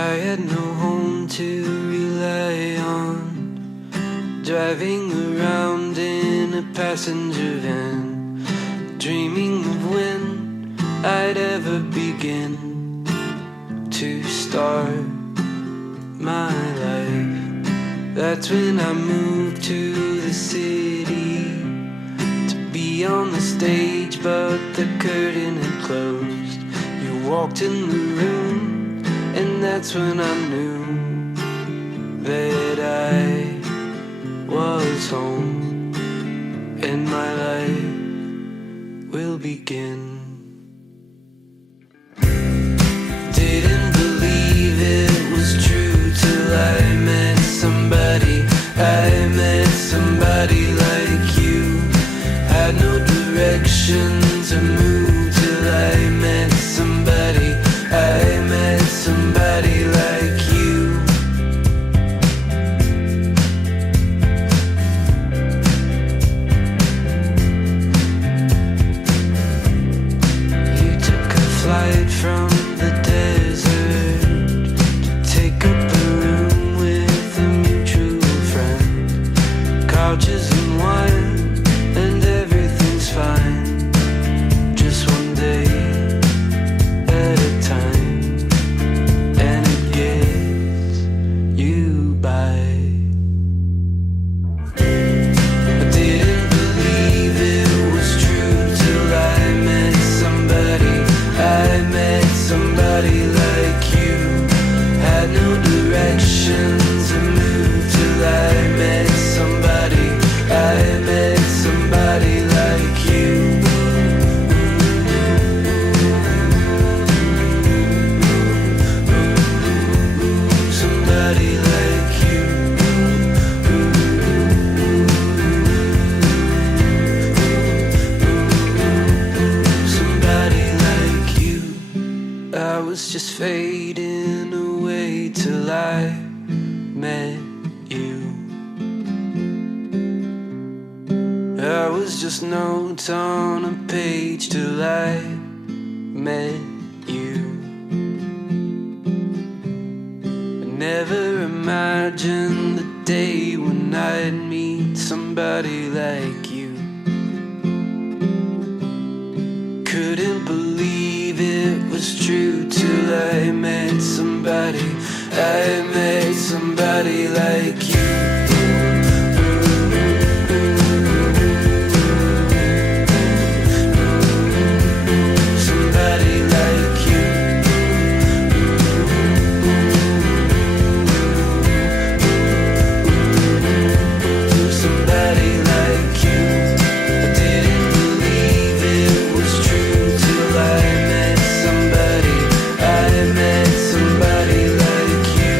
I had no home to rely on, driving around in a passenger van, dreaming of when I'd ever begin to start my life. That's when I moved to the city to be on the stage, but the curtain had closed. You walked in the room, and that's when I knew that I was home, and my life will begin. Didn't believe it was true till I met somebody. I met somebody like you. Had no direction to move till I met somebody. I met somebody like you. You took a flight from the desert to take up a room with a mutual friend. Couches and wine and everything's fine. Just one day at a time, and it gets you by. I didn't believe it was true till I met somebody. I met somebody like you. Had no direction to move till I met somebody. I met somebody like you. Somebody like you. Somebody like you. I was just fading away till I met you. I was just notes on a page till I met you. I never imagined the day when I'd meet somebody like you. Couldn't believe it was true till I met somebody. I met somebody like you. Somebody like you. Somebody like you. I didn't believe it was true till I met somebody. I met somebody like you.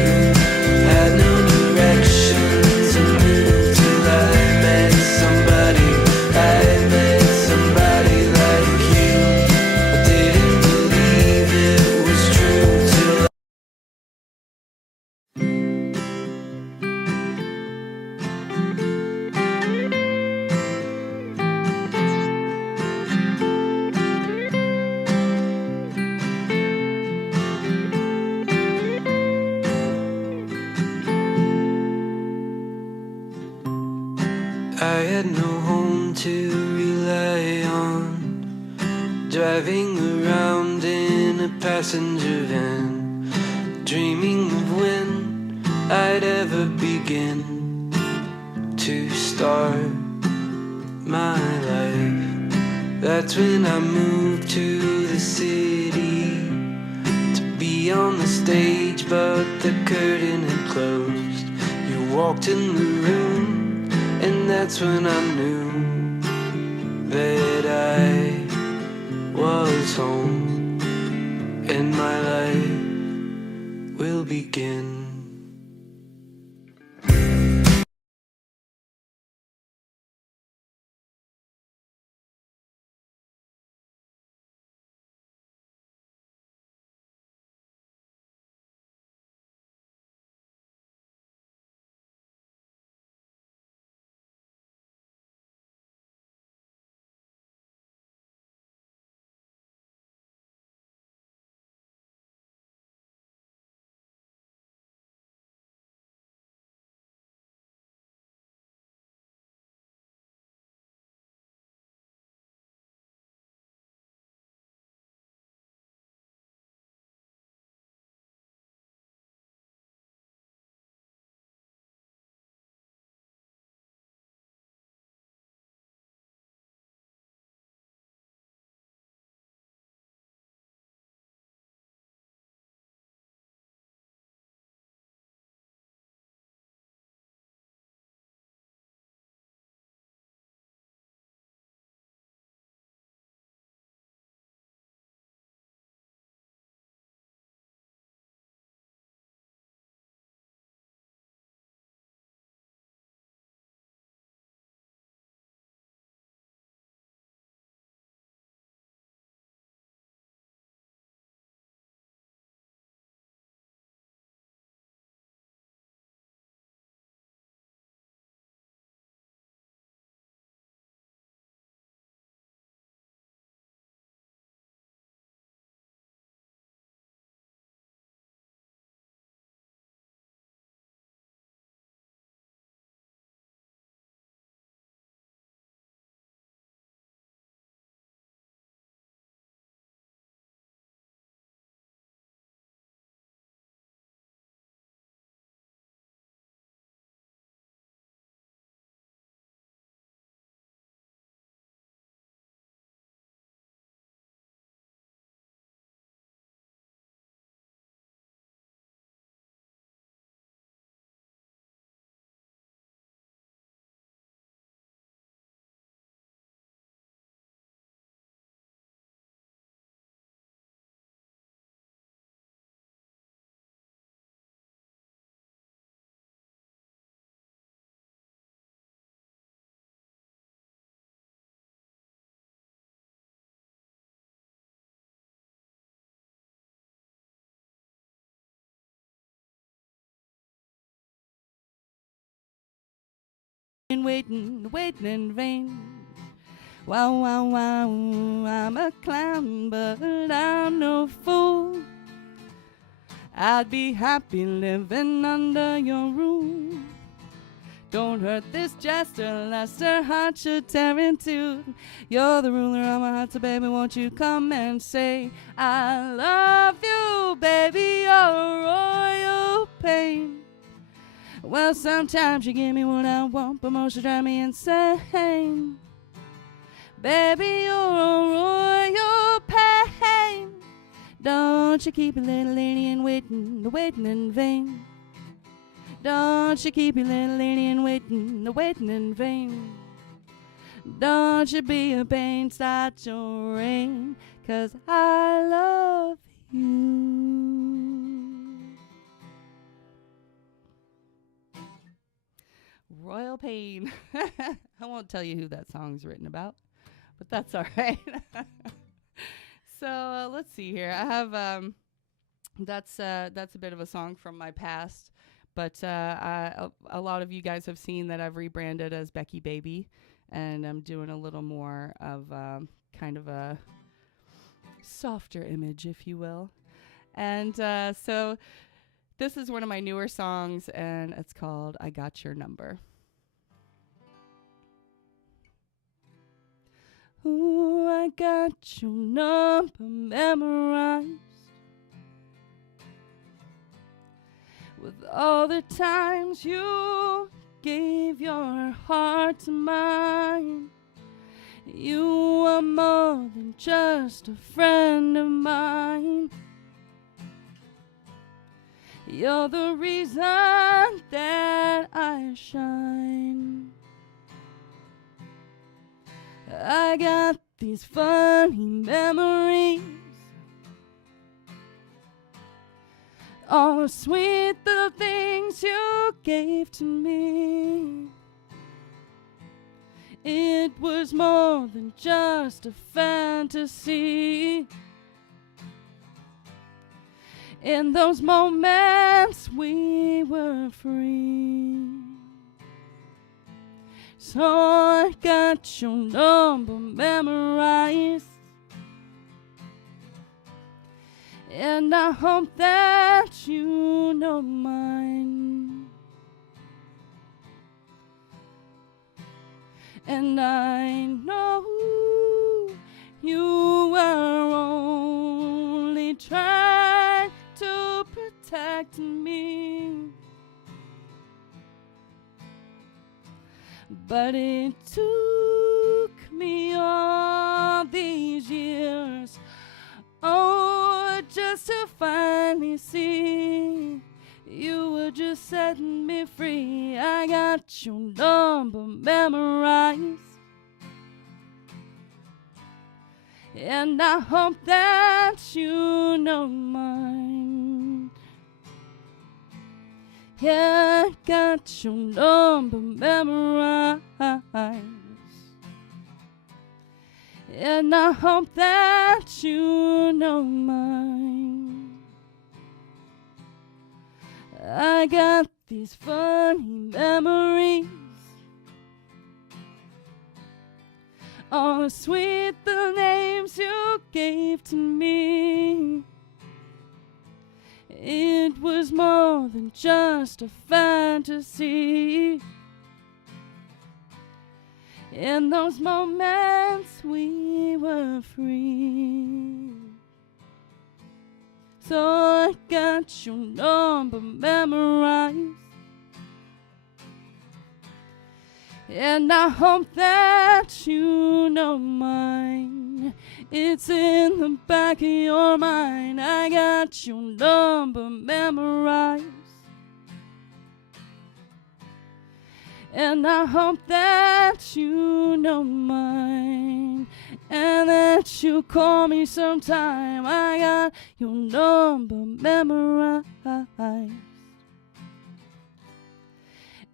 Had no direction to move till I met somebody. I met somebody like you. I didn't believe it was true till I had no home to rely on, driving around in a passenger van, dreaming of when I'd ever begin to start my life. That's when I moved to the city to be on the stage, but the curtain had closed. You walked in the room, and that's when I knew that I was home, and my life will begin. waiting in vain. Wow, wow, wow, I'm a clown, but I'm no fool. I'd be happy living under your roof. Don't hurt this jester, lest her heart should tear in two. You're the ruler of my heart, so baby, won't you come and say, I love you, baby, you're royal pain. Well, sometimes you give me what I want, but most you drive me insane. Baby, you're a royal pain. Don't you keep your little lady in waiting in vain. Don't you keep your little lady in waiting in vain. Don't you be a pain, start your rain, 'cause I love you. Royal Pain. I won't tell you who that song's written about, but that's all right. So let's see here. I have that's a bit of a song from my past, but a lot of you guys have seen that I've rebranded as Becky Baby, and I'm doing a little more of kind of a softer image, if you will. And so this is one of my newer songs, and it's called I Got Your Number. Ooh, I got your number memorized, with all the times you gave your heart to mine. You are more than just a friend of mine. You're the reason that I shine. I got these funny memories, all the sweet little things you gave to me. It was more than just a fantasy. In those moments we were free. So I got your number memorized, and I hope that you know mine. And I know you are only trying to protect me, but it took me all these years, oh, just to finally see you were just setting me free. I got your number memorized, and I hope that you know mine. Yeah, I got your number memorized, and I hope that you know mine. I got these funny memories, all the sweet little names you gave to me. It was more than just a fantasy. In those moments we were free. So I got your number memorized, and I hope that you know mine. It's in the back of your mind. I got your number memorized, and I hope that you know mine, and that you call me sometime. I got your number memorized,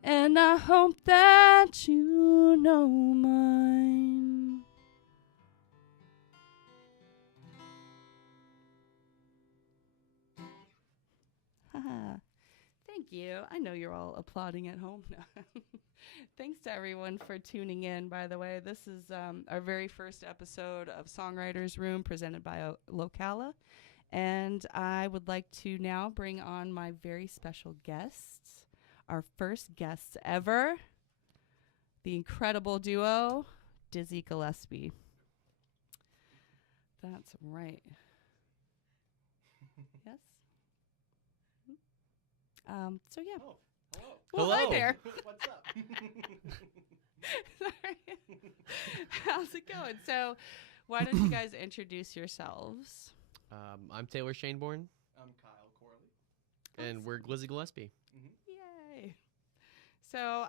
and I hope that you know mine. Thank Thank you. I know you're all applauding at home. No. Thanks to everyone for tuning in, by the way. This is our very first episode of Songwriters Room presented by Locala. And I would like to now bring on my very special guests, our first guests ever, the incredible duo, Glizzy Gillespie. That's right. Yes? So yeah. Oh, hello. Well, hi there. What's up? Sorry. How's it going? So, why don't you guys introduce yourselves? I'm Taylor Schoenborn, I'm Kyle Corley. and we're Glizzy Gillespie. Yay! So,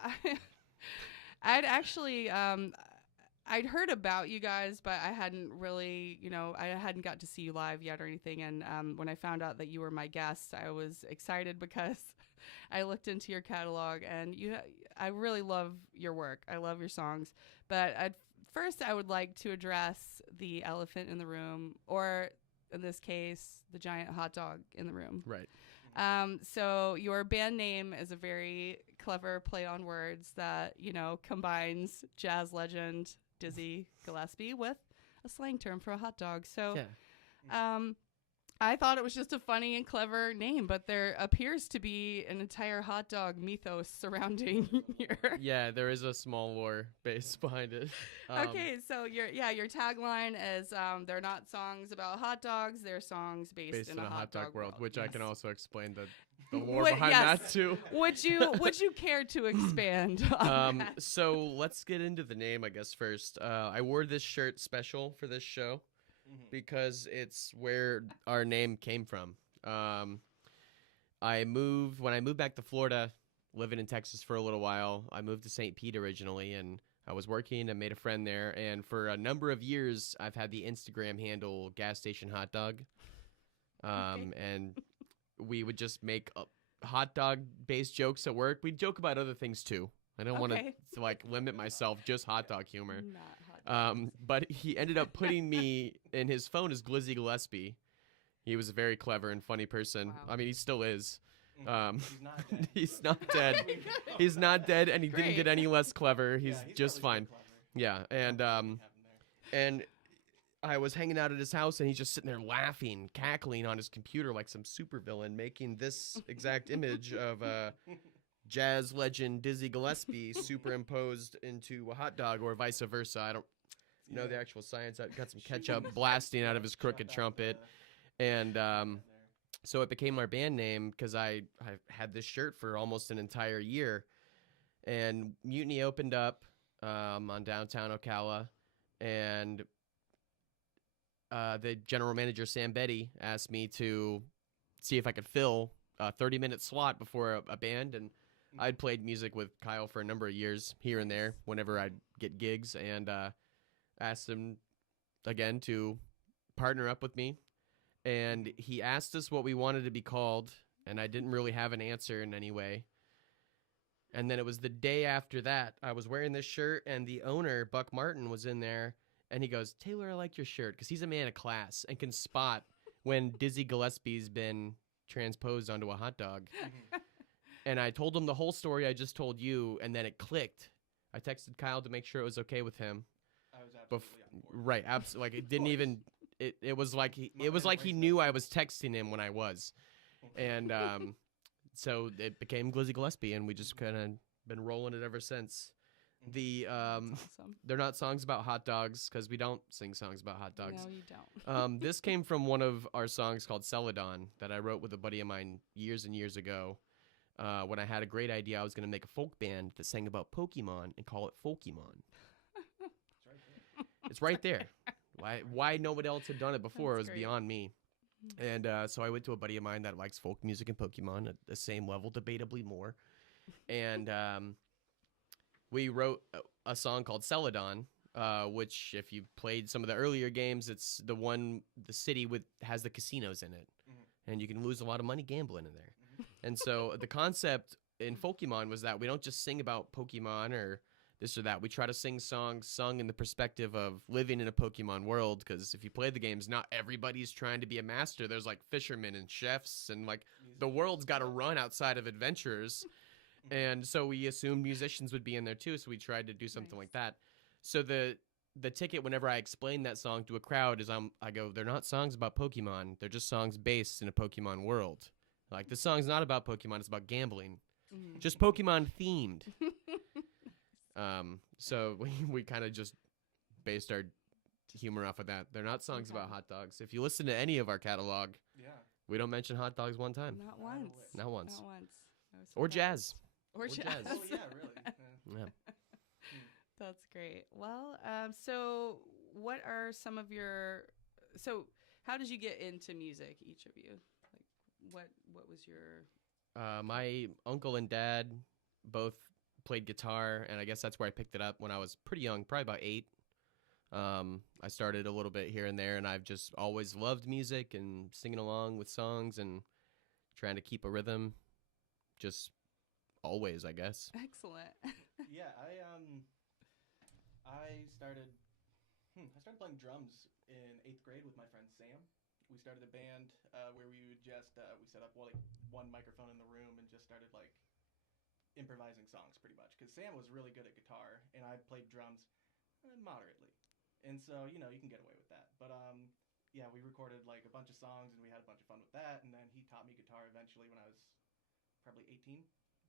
I'd actually I'd heard about you guys, but I hadn't really, I hadn't got to see you live yet or anything. And when I found out that you were my guest, I was excited because I looked into your catalog, and I really love your work. I love your songs. But at first, I would like to address the elephant in the room, or in this case, the giant hot dog in the room. Right. So your band name is a very clever play on words that, combines jazz legend Glizzy Gillespie with a slang term for a hot dog. So I thought it was just a funny and clever name, but there appears to be an entire hot dog mythos surrounding Yeah, there is a small lore base behind it. Okay, so your tagline is they're not songs about hot dogs, they're songs based in a hot dog world, which yes. I can also explain the lore behind yes. that too. Would you care to expand on that? So let's get into the name, I guess, first. I wore this shirt special for this show because it's where our name came from. When I moved back to Florida, living in Texas for a little while, I moved to St. Pete originally, and I was working and made a friend there. And for a number of years, I've had the Instagram handle Gas Station Hot Dog. And we would just make hot dog based jokes at work. We'd joke about other things too. I don't want to like limit myself, just hot dog humor. Not hot dogs. But he ended up putting me in his phone as Glizzy Gillespie. He was a very clever and funny person. Wow. I mean, he still is. He's not dead. He's not dead. He's not dead, and he didn't Great. get any less clever. He's just probably fine. still clever. Yeah, Have him there. and I was hanging out at his house, and he's just sitting there laughing, cackling on his computer like some supervillain, making this exact image of jazz legend Glizzy Gillespie superimposed into a hot dog, or vice versa. I don't know the actual science. I got some ketchup blasting out of his crooked trumpet, and so it became our band name because I had this shirt for almost an entire year, and Mutiny opened up on downtown Ocala, and the general manager, Sam Betty, asked me to see if I could fill a 30-minute slot before a band, and I'd played music with Kyle for a number of years here and there whenever I'd get gigs, and asked him again to partner up with me. And he asked us what we wanted to be called, and I didn't really have an answer in any way. And then it was the day after that, I was wearing this shirt, and the owner, Buck Martin, was in there, and he goes, "Taylor, I like your shirt," because he's a man of class and can spot when Glizzy Gillespie's been transposed onto a hot dog. And I told him the whole story I just told you, and then it clicked. I texted Kyle to make sure it was okay with him. I was absolutely on board. Right, absolutely. Like, it didn't even... It was like he knew I was texting him when I was. And so it became Glizzy Gillespie, and we just kind of been rolling it ever since. Awesome. They're not songs about hot dogs, because we don't sing songs about hot dogs. No, you don't. This came from one of our songs called Celedon that I wrote with a buddy of mine years and years ago. When I had a great idea, I was going to make a folk band that sang about Pokemon and call it Folkemon. It's right there. Why nobody else had done it before That's was great. beyond me. And so I went to a buddy of mine that likes folk music and Pokemon at the same level, debatably more. And we wrote a song called Celedon, which, if you played some of the earlier games, it's the city has the casinos in it. And you can lose a lot of money gambling in there. And so the concept in Pokemon was that we don't just sing about Pokemon or this or that. We try to sing songs sung in the perspective of living in a Pokemon world, because if you play the games, not everybody's trying to be a master. There's like fishermen and chefs, and like the world's got to run outside of adventurers. And so we assumed musicians would be in there too, so we tried to do something like that. So the ticket, whenever I explain that song to a crowd, is I go, they're not songs about Pokemon. They're just songs based in a Pokemon world. Like, the song's not about Pokemon. It's about gambling. Just Pokemon themed. So we kind of just based our humor off of that. They're not songs about hot dogs. If you listen to any of our catalog, we don't mention hot dogs one time. Not once. Not once. Not once. I was Or surprised. jazz. Or jazz. Oh yeah, really. Yeah. That's great. Well, so what are some of your? So how did you get into music? Each of you, like, what was your? My uncle and dad both played guitar, and I guess that's where I picked it up when I was pretty young, probably about 8. I started a little bit here and there, and I've just always loved music and singing along with songs and trying to keep a rhythm, just always, I guess. Excellent. Yeah, I started playing drums in 8th grade with my friend Sam. We started a band where we would just we set up one microphone in the room and just started like improvising songs pretty much, because Sam was really good at guitar and I played drums moderately, and so you can get away with that. But yeah, we recorded like a bunch of songs and we had a bunch of fun with that, and then he taught me guitar eventually when I was probably 18,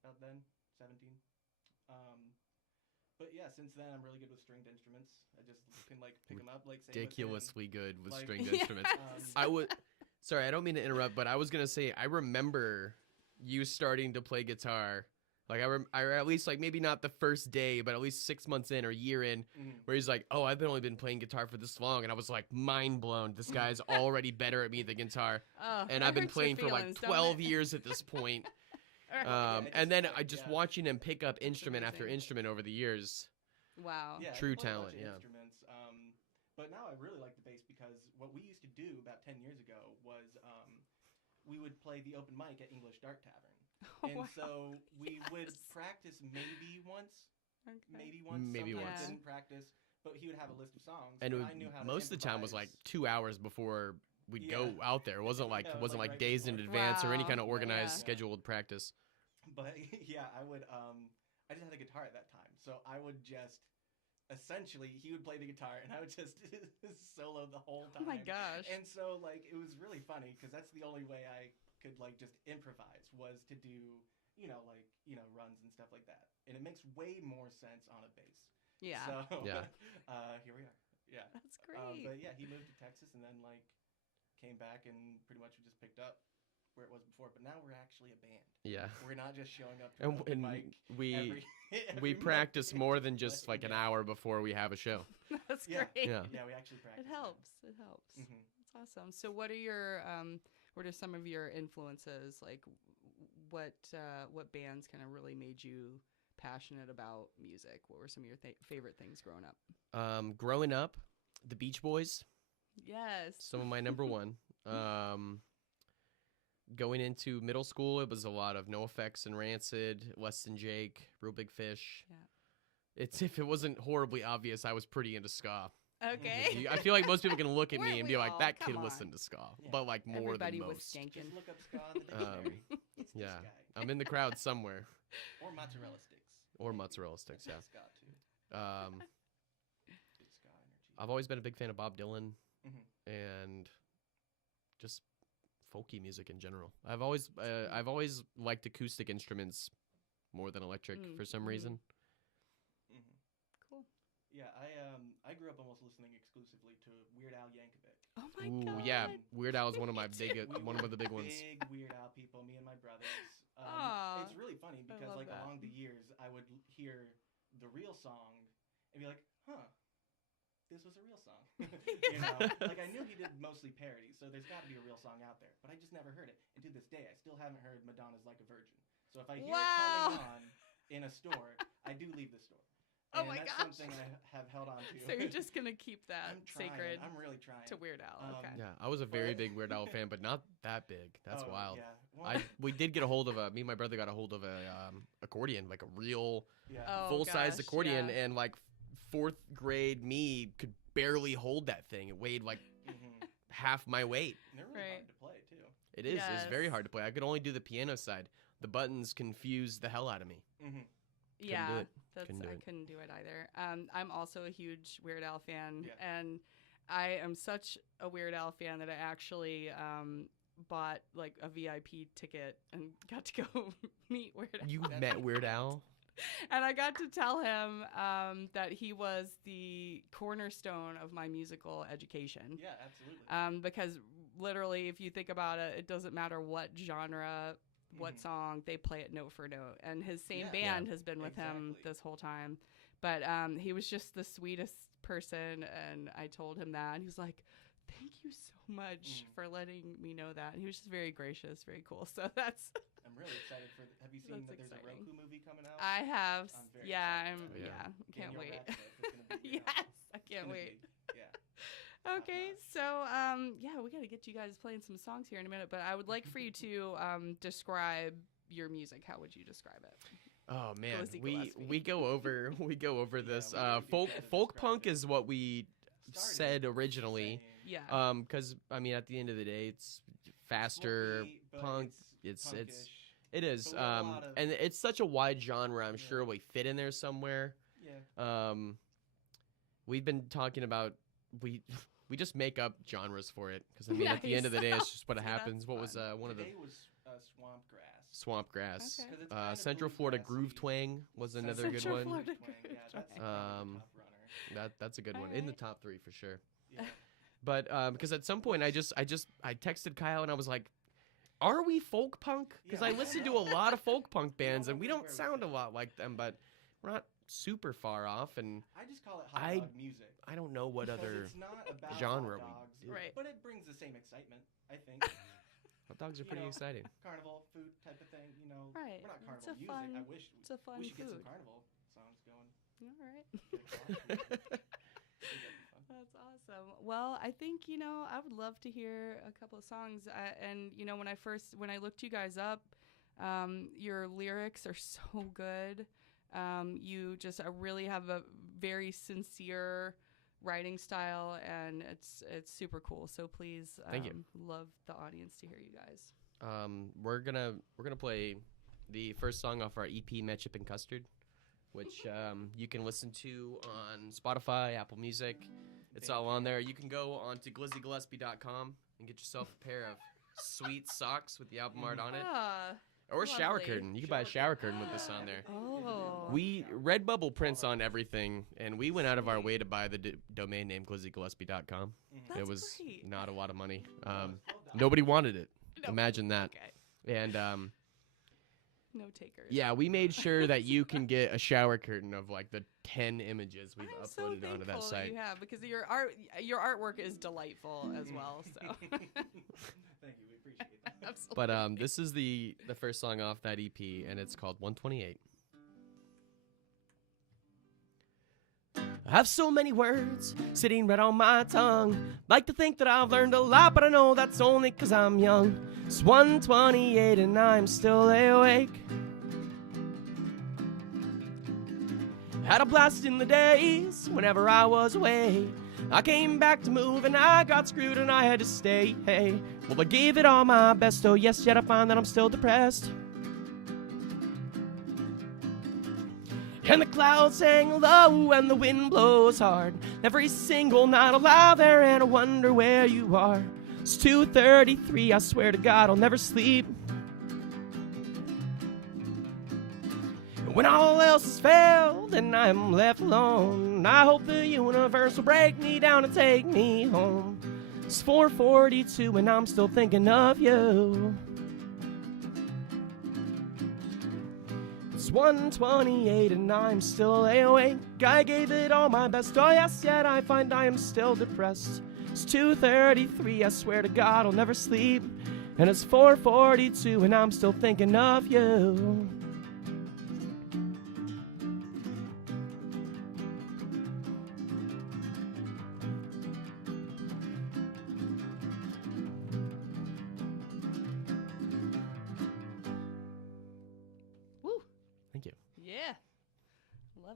about then, 17. But yeah, since then I'm really good with stringed instruments. I just can like pick them up, like say Ridiculously good with like- stringed Yeah. instruments. Sorry, I don't mean to interrupt, but I was gonna say I remember you starting to play guitar. Like I at least like maybe not the first day, but at least 6 months in or a year in, where he's like, "Oh, I've only been playing guitar for this long," and I was like mind blown. This guy's already better at me than guitar, Oh, and that I've been hurts your playing for like feelings, don't 12 it? years at this point. Yeah, And then just, I just yeah. watching him pick up instrument after amazing. instrument over the years. Wow. Yeah, I True play a bunch talent, of yeah. Instruments, but now I really like the bass, because what we used to do about 10 years ago was we would play the open mic at English Dart Tavern. Oh, And wow. so we would Yes. practice maybe once. Okay. Maybe once. Maybe Sometimes once. didn't practice, but he would have a list of songs, And I knew how to most of the time was like improvise. 2 hours before we'd go Yeah. out there. It wasn't like Yeah, it wasn't like like right days in before. advance or any Wow. kind of organized Yeah. scheduled practice. But yeah, I would. I just had a guitar at that time, so I would just essentially he would play the guitar and I would just solo the whole Oh time. my gosh. And so like it was really funny, because that's the only way I could like just improvise, was to do runs and stuff like that, and it makes way more sense on a bass. Yeah. So Yeah. here we are. Yeah. That's great. But yeah, he moved to Texas and then like came back and pretty much just picked up where it was before. But now we're actually a band. Yeah. We're not just showing up to And, an open and mic we every we night practice and more than play. just like an Yeah. hour before we have a show. That's Yeah. great. Yeah. Yeah, we actually practice. It helps. It helps. Mhm. That's awesome. So, what are some of your influences? Like, what bands kind of really made you passionate about music? What were some of your favorite things growing up? Growing up, the Beach Boys, Yes. some of my number one. Going into middle school, it was a lot of NoFX and Rancid, Less Than Jake, Real Big Fish. Yeah. If it wasn't horribly obvious, I was pretty into ska. Okay. I feel like most people can look at me Weren't and we be like, all? "That Come kid on. listened to ska," Yeah. but like more Everybody than was most. skanking. Just look up ska in the dictionary. It's Yeah, this guy. I'm in the crowd somewhere. Or mozzarella sticks. Or mozzarella sticks. Yeah. Ska too. Um, Big ska energy. I've always been a big fan of Bob Dylan Mhm. and just folky music in general. I've always liked acoustic instruments more than electric for some reason. Mhm. Cool. Yeah, I grew up almost listening exclusively to Weird Al Yankovic. Oh my Ooh, god. yeah, Weird Al is one of my Me big too. We one were of the big ones. Big Weird Al people, me and my brothers. Aw, It's really funny because love like that. along the years, I would hear the real song and be like, "Huh, this was a real song." Like I knew he did mostly parodies, so there's got to be a real song out there, but I just never heard it. And to this day, I still haven't heard Madonna's "Like a Virgin." So if I hear it Wow. coming on in a store, I do leave the store. Oh and my that's gosh. something I have held on to. So you're just gonna keep that I'm trying. sacred I'm really trying. to Weird Al. Okay. Yeah, I was a very But- big Weird Al fan, but not that big. That's Oh, wild. Yeah. Well, We did get a hold of me and my brother got a hold of a accordion, like a real yeah. Oh, full-size gosh, accordion, yeah. and like 4th grade me could barely hold that thing. It weighed like Mhm. half my weight. And they're really Right. hard to play too. It is. It's very Yes. hard to play. I could only do the piano side. The buttons confuse the hell out of me. Mm-hmm. Yeah, do it. that's Couldn't do I it. couldn't do it either. I'm also a huge Weird Al fan, Yeah. and I am such a Weird Al fan that I actually bought like a VIP ticket and got to go meet Weird Al. You met Weird Al? And I got to tell him that he was the cornerstone of my musical education. Yeah, absolutely. Because literally, if you think about it, it doesn't matter what genre, what Mhm. song, they play it note for note. And his same Yeah. band has been with him Exactly. this whole time. But he was just the sweetest person, and I told him that, and he was like, "Thank you so much for letting me know that." And he was just very gracious, very cool. So that's I'm really excited for. Have you seen That's that there's exciting. a Roku movie coming out? I have, I'm very yeah, excited I'm, for that. yeah, can't Daniel wait. Radcliffe is gonna be Yes, Weird Al. I It's can't gonna wait. be- yeah. Okay, notch. so yeah, we got to get you guys playing some songs here in a minute, but I would like for you to describe your music. How would you describe it? Oh man, Glizzy we Gillespie. go over this. we really do Folk try to folk describe punk it. is what we Started said originally. saying Yeah. Because I mean, at the end of the day, it's faster folky, but punk. It's It's punkish. it is. But we have a lot of- And it's such a wide genre. I'm Yeah. sure we fit in there somewhere. Yeah. We've been talking about we just make up genres for it because I mean, at the end of the Nice. day, it's just what See, that's happens. What was fun. one of the Today was swamp grass. swamp grass? Okay. 'Cause it's kind of Central Florida groove bluegrassy. twang was another good Central one. Florida Twang, groove yeah, that's twang. probably the top runner. That's a good one in the Alright. top 3 for sure. Yeah. But because at some point I texted Kyle and I was like, "Are we folk punk?" Because Yeah, I I listen to know. a lot of folk punk bands and we know don't where we sound a fit. lot like them, but we're not super far off. And I just call it hot I- dog music. I don't know what 'cause other it's not about genre we hot dogs, do. Right. but it brings the same excitement, I think. hot dogs are You pretty know, exciting. Carnival food type of thing, you know. Right. We're not It's carnival a music. fun- I wish It's a fun we should get some food. carnival songs going. All right. Get a collab. I think that'd be fun. That's awesome. Well, I think, I would love to hear a couple of songs. And, when I looked you guys up, your lyrics are so good. You just really have a very sincere writing style, and it's super cool. So please, Thank you. love the audience to hear you guys. We're gonna play the first song off our EP, Ketchup and Custard, which you can listen to on Spotify, Apple Music. It's all on there. You can go on to GlizzyGillespie.com and get yourself a pair of sweet socks with the album art on it, or a shower lovely. curtain. You can buy a shower curtain with this on there. Oh. We Redbubble prints on everything, and we went out of our way to buy the domain name GlizzyGillespie.com. That's It was great. not a lot of money. $12. Nobody wanted it. No. Imagine that. Okay. And No takers. yeah, we made sure that you can get a shower curtain of like the 10 images we've I'm so uploaded onto thankful that site. you have, because your artwork is delightful as well. So Thank you. We appreciate that. absolutely. But this is the first song off that EP, and it's called 128. I have so many words sitting right on my tongue. Like to think that I've learned a lot, but I know that's only 'cause I'm young. It's 128 and I'm still awake. Had a blast in the days whenever I was away. I came back to move and I got screwed and I had to stay. Hey, well I gave it all my best. Oh yes, yet I find that I'm still depressed. And the clouds hang low and the wind blows hard. Every single night I'll lie there and I wonder where you are. It's 2:33, I swear to God I'll never sleep. And when all else has failed and I'm left alone, I hope the universe will break me down and take me home. It's 4:42 and I'm still thinking of you. It's 1:28 and I'm still awake. I gave it all my best, oh yes, yet I find I am still depressed. It's 2:33, I swear to God I'll never sleep. And it's 4:42 and I'm still thinking of you.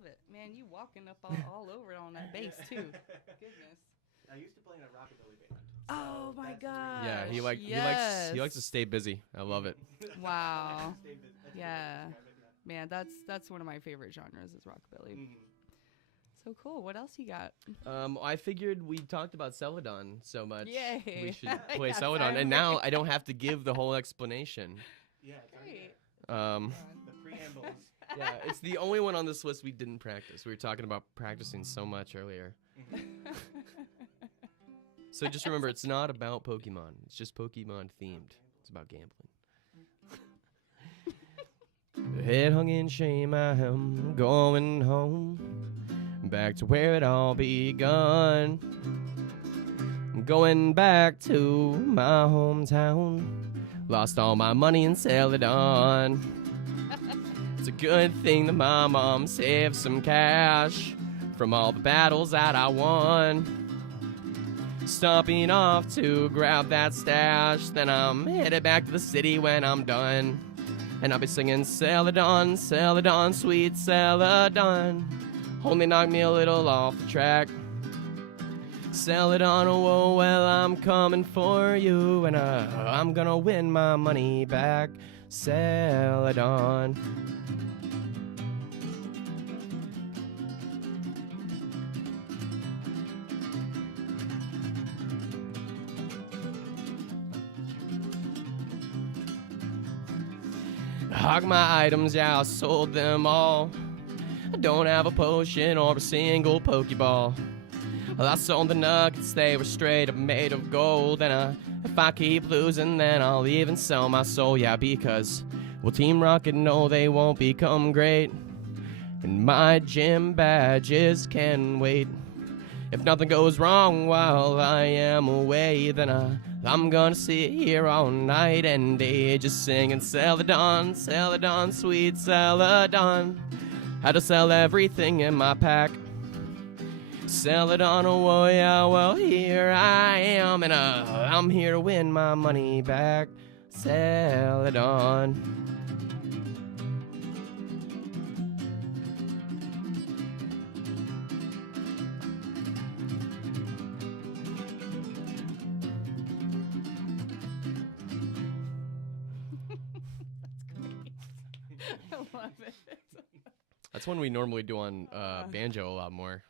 it. Man, you walking up all over it on that bass, too. Goodness. I used to play in a rockabilly band. Oh, my God. Yeah, he likes Yes. to stay busy. I love it. Wow. Stay busy. That's a good way to Yeah. describe it, Man, that's one of my favorite genres is rockabilly. Mhm. So cool. What else you got? I figured we talked about Celedon so much. Yay. We should play Yes, Celedon, I'm and now I don't have to give the whole explanation. Yeah, it's already Great. there. The preambles. Yeah, it's the only one on this list we didn't practice. We were talking about practicing so much earlier. So just remember, it's not about Pokemon. It's just Pokemon themed. It's about gambling. Head hung in shame, I am going home, back to where it all begun. I'm going back to my hometown, lost all my money in Celedon. It's a good thing that my mom saved some cash from all the battles that I won. Stomping off to grab that stash, then I'm headed back to the city when I'm done. And I'll be singing Celedon, Celedon, sweet Celedon. Only knocked me a little off the track. Celedon, oh well, I'm coming for you, and I'm gonna win my money back. Celedon. Hog my items, yeah, I sold them all. I don't have a potion or a single Pokeball. Well, I sold the nuggets, they were straight up made of gold. And if I keep losing, then I'll even sell my soul, yeah, because, well, Team Rocket know they won't become great. And my gym badges can wait. If nothing goes wrong while I am away, then I'm gonna sit here all night and day just singing Celedon, Celedon, sweet Celedon. Had to sell everything in my pack. Celedon, oh yeah, well here I am, and I'm here to win my money back. Celedon. I love it. That's one we normally do on banjo a lot more.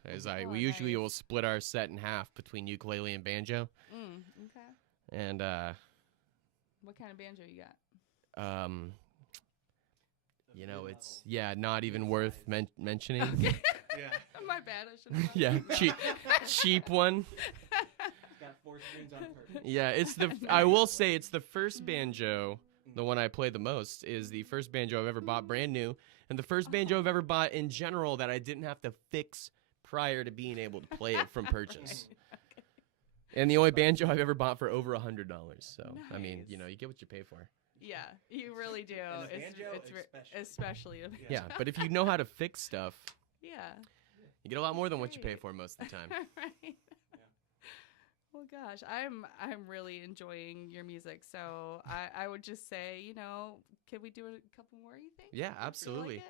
We usually nice. will split our set in half between ukulele and banjo. Okay. And What kind of banjo you got? you know, it's not even worth mentioning. Okay. Yeah. My bad. I should have. Yeah, cheap one. It's got 4 strings on purpose. Yeah, I will say it's the first banjo. The one I play the most is the first banjo I've ever bought brand new, and the first banjo I've ever bought in general that I didn't have to fix prior to being able to play it from purchase. Okay. And the only banjo I've ever bought for over $100. So I mean, Nice. you know, you get what you pay for. Yeah, you really do. And a banjo Especially. A Yeah, but if you know how to fix stuff, Yeah. you get a lot more than what you pay Great. for most of the time. Right. Well, gosh, I'm really enjoying your music. So I would just say, you know, can we do a couple more? You think? Yeah, You like absolutely. it?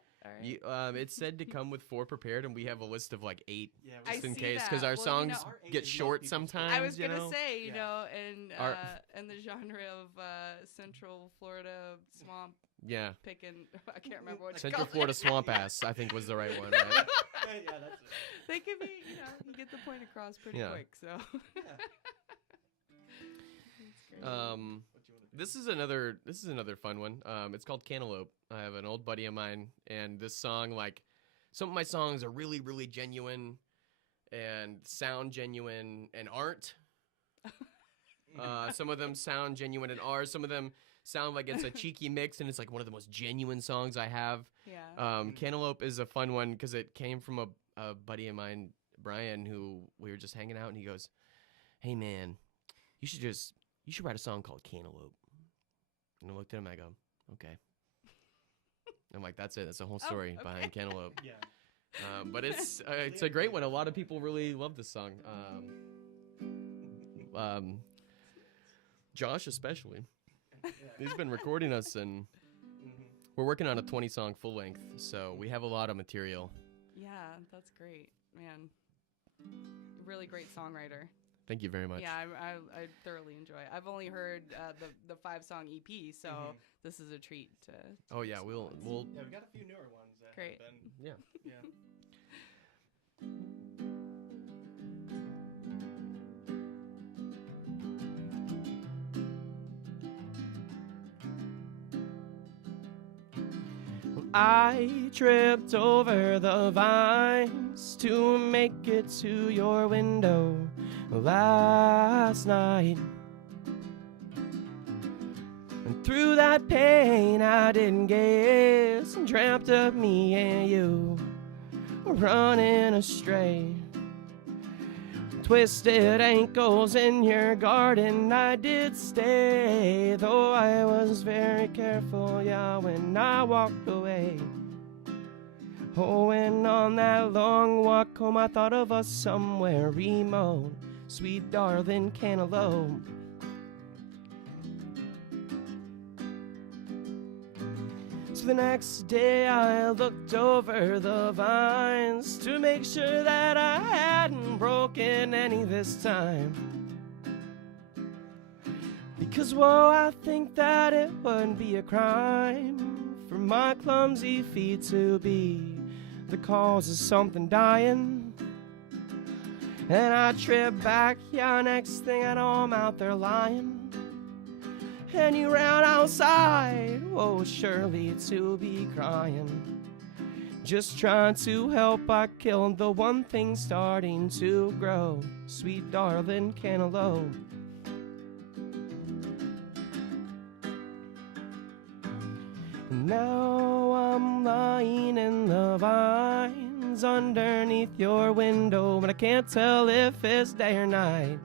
All right. It said to come with 4 prepared, and we have a list of like 8 Yeah, I just in see case, that. because our Well, you know, songs our eight get is short most people's sometimes. I was you gonna know? say, you Yeah. know, Our- in the genre of Central Florida swamp Yeah, picking, I can't remember what it's Central called. Florida swamp ass, I think was the right one, right? yeah, that's it. They can be, you know, you get the point across pretty Yeah. quick. So. Yeah. That's great. What you wanna do? This is another fun one. It's called Cantaloupe. I have an old buddy of mine, and this song, like, some of my songs are really, really genuine, and sound genuine and aren't. Some of them sound genuine and are. Some of them sound like it's a cheeky mix, and it's like one of the most genuine songs I have. Yeah. Cantaloupe is a fun one because it came from a buddy of mine, Brian, who we were just hanging out, and he goes, "Hey man, you should write a song called Cantaloupe." And I looked at him, I go, "Okay." I'm like, "That's it. That's the whole story okay. behind Cantaloupe." Yeah. But it's a great one. A lot of people really love this song. Josh especially. He's been recording us, and Mhm. we're working on a 20-song full length, so we have a lot of material. Yeah, that's great, man. Really great songwriter. Thank you very much. Yeah, I thoroughly enjoy it. I've only heard the 5-song EP, so this is a treat to Oh yeah, we'll Yeah, we got a few newer ones that Great. have been. yeah. Yeah. I tripped over the vines to make it to your window last night. And through that pain I didn't guess, and dreamt of me and you running astray. Twisted ankles in your garden I did stay, though I was very careful, yeah, when I walked away. Oh, and on that long walk home I thought of us somewhere remote, sweet darling Cantaloupe. So the next day I looked over the vines to make sure that I hadn't broken any this time. Because, whoa, I think that it would be a crime for my clumsy feet to be the cause of something dying. And I trip back, yeah, next thing I know I'm out there lying. And you ran outside, oh, surely to be crying. Just trying to help, I killed the one thing starting to grow, sweet darling Cantaloupe. Now I'm lying in the vines underneath your window, but I can't tell if it's day or night.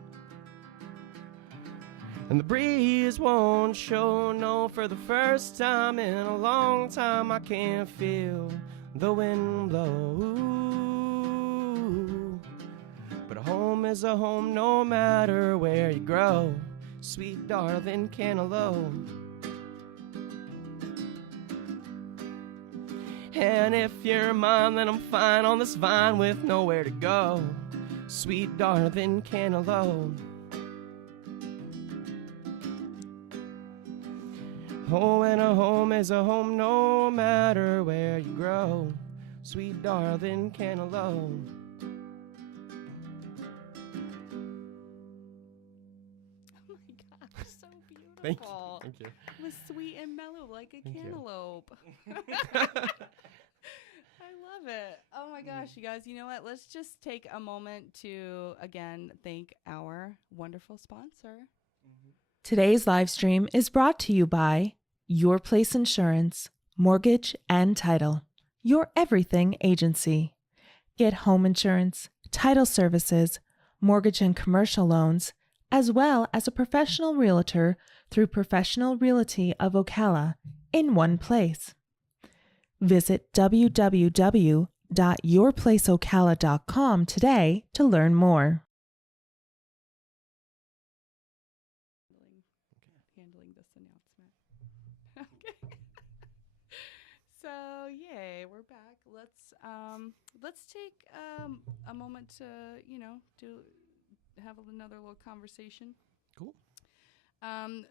And the breeze won't show, no, for the first time in a long time I can't feel the wind blow. But a home is a home no matter where you grow, sweet darling Cantaloupe. And if you're mine, then I'm fine on this vine with nowhere to go, sweet darling Cantaloupe. Oh, and a home is a home no matter where you grow, sweet darling Cantaloupe. Oh my gosh, so beautiful. Thank you. Thank you. It was sweet and mellow like a Thank you. cantaloupe. I love it. Oh my gosh, you guys, you know what? Let's just take a moment to, again, thank our wonderful sponsor. Today's live stream is brought to you by Your Place Insurance, Mortgage and Title, your everything agency. Get home insurance, title services, mortgage and commercial loans, as well as a professional realtor through Professional Realty of Ocala in one place. Visit www.yourplaceocala.com today to learn more. Handling this announcement. Okay. So yay, we're back. Let's take a moment to have another little conversation. Cool.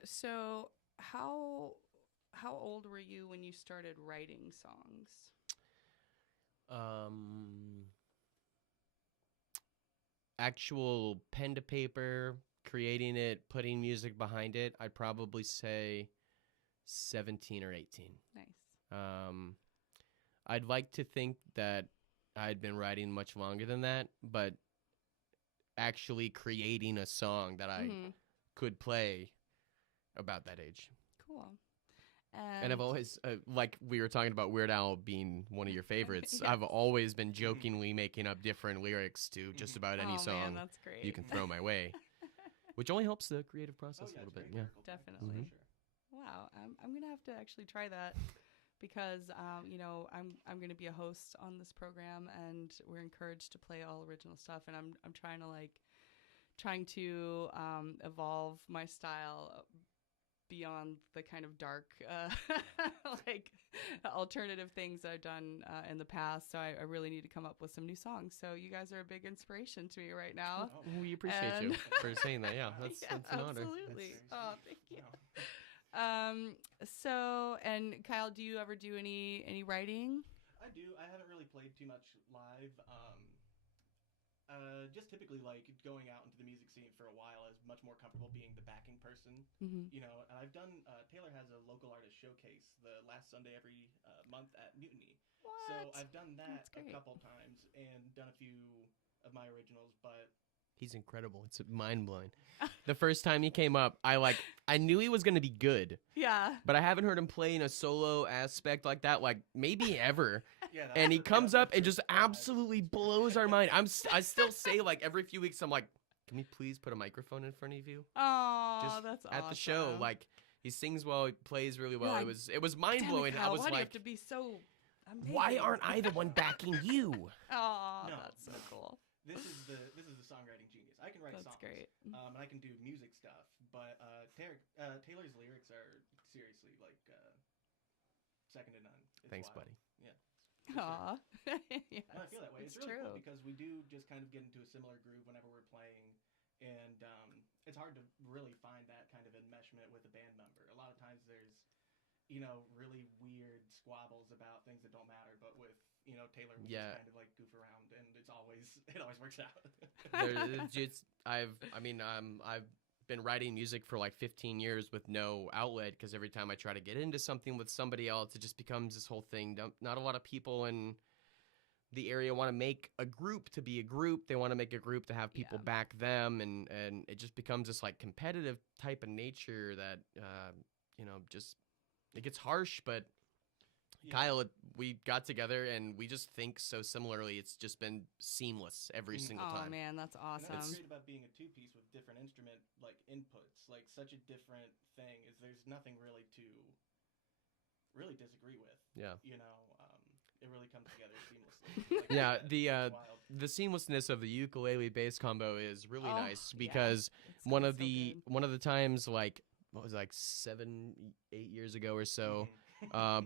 So how old were you when you started writing songs? Actual pen to paper, creating it, putting music behind it, I'd probably say 17 or 18. Nice. I'd like to think that I'd been writing much longer than that, but actually creating a song that I could play about that age. Cool. And I've always, like we were talking about Weird Al being one of your favorites, Yes. I've always been jokingly making up different lyrics to just about any Man, song that's great. you can throw my way, which only helps the creative process a little bit. Yeah. Definitely. Wow, I'm gonna have to actually try that because I'm gonna be a host on this program, and we're encouraged to play all original stuff, and I'm trying to evolve my style beyond the kind of dark, like alternative things I've done in the past. So I really need to come up with some new songs. So you guys are a big inspiration to me right now. We appreciate you And- for saying that. Yeah, that's an honor. Absolutely. Oh, thank you. Wow. So, and Kyle, do you ever do any writing? I do. I haven't really played too much live. Just typically like going out into the music scene for a while. I was much more comfortable being the backing person. Mm-hmm. You know, and I've done. Taylor has a local artist showcase the last Sunday every month at Mutiny. So I've done that That's a great. couple times and done a few of my originals, but He's incredible. It's mind blowing. The first time he came up, I knew he was gonna be good, Yeah. but I haven't heard him play in a solo aspect like that, like maybe ever. yeah. And he comes up and just absolutely blows our mind. I still say like every few weeks, I'm like, can we please put a microphone in front of you? Oh, Just that's awesome. at the show, like he sings well, he plays really well. You're It was mind blowing. I was why do you have like, to be so amazing? why aren't I the one backing you? Oh, No, that's so cool. This is the songwriting genius. I can write That's songs. great. And I can do music stuff, but Taylor's lyrics are seriously like second to none. It's Thanks, wild. buddy. Yeah. Aw. Yes, No, I feel that way. It's it's really true. cool because we do just kind of get into a similar groove whenever we're playing, and it's hard to really find that kind of enmeshment with a band member. A lot of times there's, really weird squabbles about things that don't matter, but with Taylor, we Yeah. just kind of like goof around, and it always works out. I've been writing music for like 15 years with no outlet because every time I try to get into something with somebody else, it just becomes this whole thing. Not a lot of people in the area want to make a group to be a group. They want to make a group to have people Yeah. back them, and it just becomes this like competitive type of nature that just it gets harsh. But Yeah. Kyle, we got together and we just think so similarly. It's just been seamless every single Oh time. man, that's And that's awesome. great about being a two-piece with different instrument like inputs. Like such a different thing is there's nothing really to really disagree with. Yeah. It really comes together seamlessly. Like Yeah, I said, the it's wild. the seamlessness of the ukulele bass combo is really Oh, nice yeah. because It one sounds of so the good. one of the times like what was it, like 7-8 years ago or so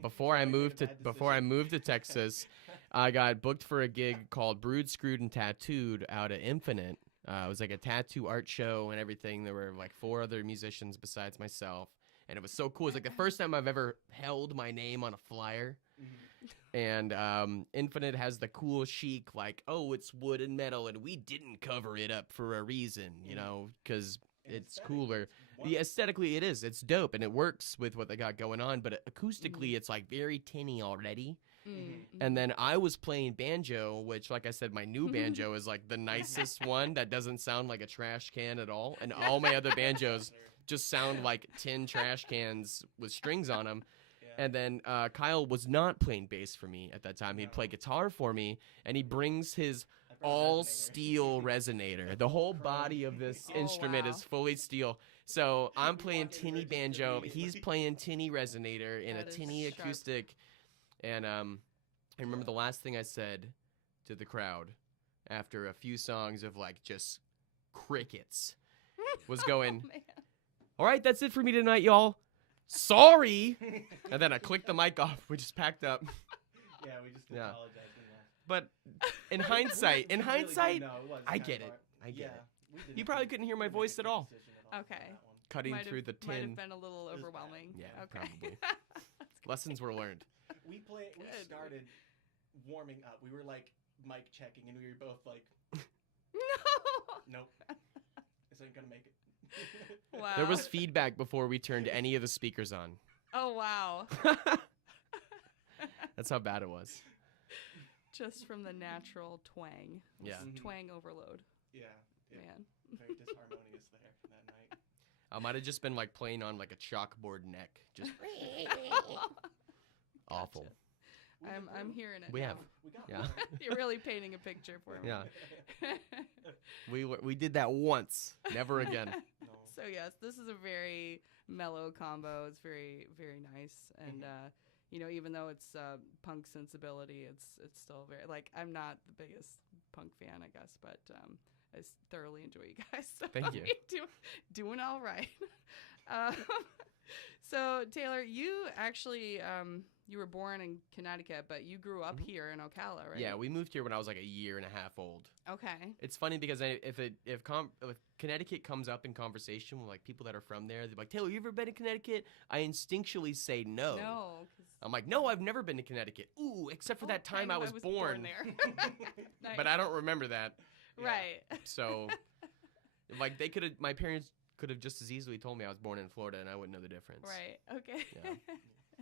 before I Sorry, moved made to a bad decision. Texas, I got booked for a gig called Brewed, Screwed, and Tattooed out at Infinite. It was like a tattoo art show and everything. There were like 4 other musicians besides myself, and it was so cool. It's like the first time I've ever held my name on a flyer. And Infinite has the cool chic, like, oh, it's wood and metal, and we didn't cover it up for a reason, because And it's aesthetically, cooler. it's wonderful. Aesthetically, it is. It's dope, and it works with what they got going on. But acoustically, it's like very tinny already. Mm, And then I was playing banjo, which, like I said, my new banjo is like the nicest one that doesn't sound like a trash can at all. And all my other banjos just sound like tin trash cans with strings on them. Yeah. And then Kyle was not playing bass for me at that time. He'd play guitar for me, and he brings his I brought a all resonator. steel resonator. The whole body of this Oh, instrument wow. is fully steel. So I'm playing walk in tinny registered banjo. immediately. He's playing tinny resonator in That a is tinny sharp. acoustic. And I remember the last thing I said to the crowd after a few songs of like just crickets was going, Oh, man. all right, that's it for me tonight, y'all. Sorry. And then I clicked the mic off. We just packed up. Yeah, we just Yeah. apologized. didn't we? But in hindsight, We really did know it was I kind get of it. our- I get yeah, it. we didn't You make probably a- couldn't hear my we didn't voice make at a all. good decision at all for Okay. that one. Cutting Might through have- the Might tin. have been a little It was bad. overwhelming. Yeah, Okay. probably. Lessons were learned. We Good. started warming up. We were like mic checking, and we were both like, No. "Nope, this ain't gonna make it." Wow. There was feedback before we turned any of the speakers on. Oh wow. That's how bad it was. Just from the natural twang. Yeah. Mhm. Twang overload. Yeah, it, Man. very disharmonious there that night. I might have just been like playing on like a chalkboard neck. Just awful. Gotcha. We I'm improved. hearing it. We now. have. We got Yeah. more. You're really painting a picture for me. Yeah. We did that once. Never again. No. So yes, this is a very mellow combo. It's very, very nice, and even though it's punk sensibility, it's still very like I'm not the biggest punk fan, I guess, but I thoroughly enjoy you guys. So Thank you. Doing all right. Um, So Taylor, you actually you were born in Connecticut, but you grew up here in Ocala, right? Yeah, we moved here when I was like a year and a half old. Okay. It's funny because if Connecticut comes up in conversation with like people that are from there, they're like, Taylor, you ever been to Connecticut? I instinctually say no. No. I'm like, no, I've never been to Connecticut. Ooh, except for that time I was born. there. Nice. But I don't remember that. Right. So, like, my parents could have just as easily told me I was born in Florida and I wouldn't know the difference. Right. Okay. Yeah.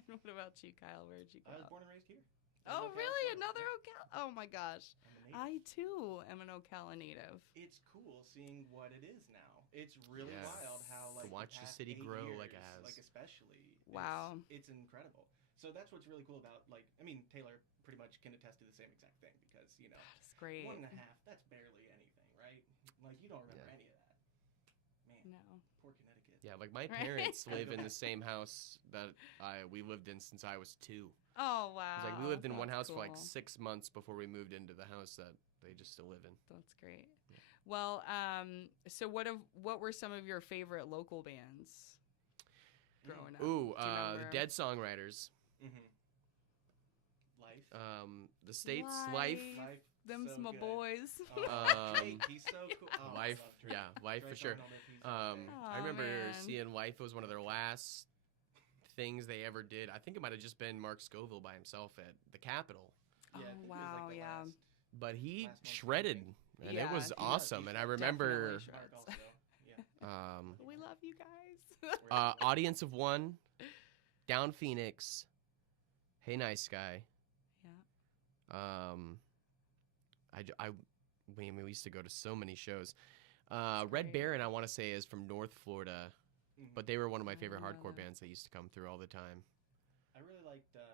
And what about you, Kyle? Where did you grow I was up? born and raised here. Oh, Ocala, really? Florida. Another Ocala? Oh my gosh. I'm a native. I too am an Ocala native. It's cool seeing what it is now. It's really Yeah. wild how To like watch the past city 8 grow years, like it has. like especially. Wow. It's incredible. So that's what's really cool about like I mean Taylor pretty much can attest to the same exact thing because you know That's great. 1.5 that's barely anything, right? Like you don't remember Yeah. any of that. Man, No. poor Connecticut. Yeah, like my Right. parents live in the same house that we lived in since I was 2. Oh wow. It's like we lived in one That's house for like cool. 6 months before we moved into the house that they just still live in. That's great. Well, so what were some of your favorite local bands growing up? Ooh, Do you the remember? Dead Songwriters. Mm-hmm. Life. The States, Life. Life. Life. Them's so my good. boys. Oh, Drake, he's so cool. Oh, I Life, love Drake. yeah, Life for Drake sure. on all their pieces right there. Aw, I remember man. seeing Life. It was one of their last things they ever did. I think it might have just been Mark Scoville by himself at the Capitol, Oh, Yeah, I think it was, wow, like, the yeah. last- but he Last one shredded, standing. and Yeah, it was he awesome. And I Definitely remember shreds. Mark also. Yeah. We love you guys. Audience of One, Down Phoenix, Hey Nice Guy. Yeah. We used to go to so many shows. Red great. Baron, I want to say, is from North Florida, Mhm. but they were one of my I favorite don't know hardcore that. bands that used to come through all the time. I really liked the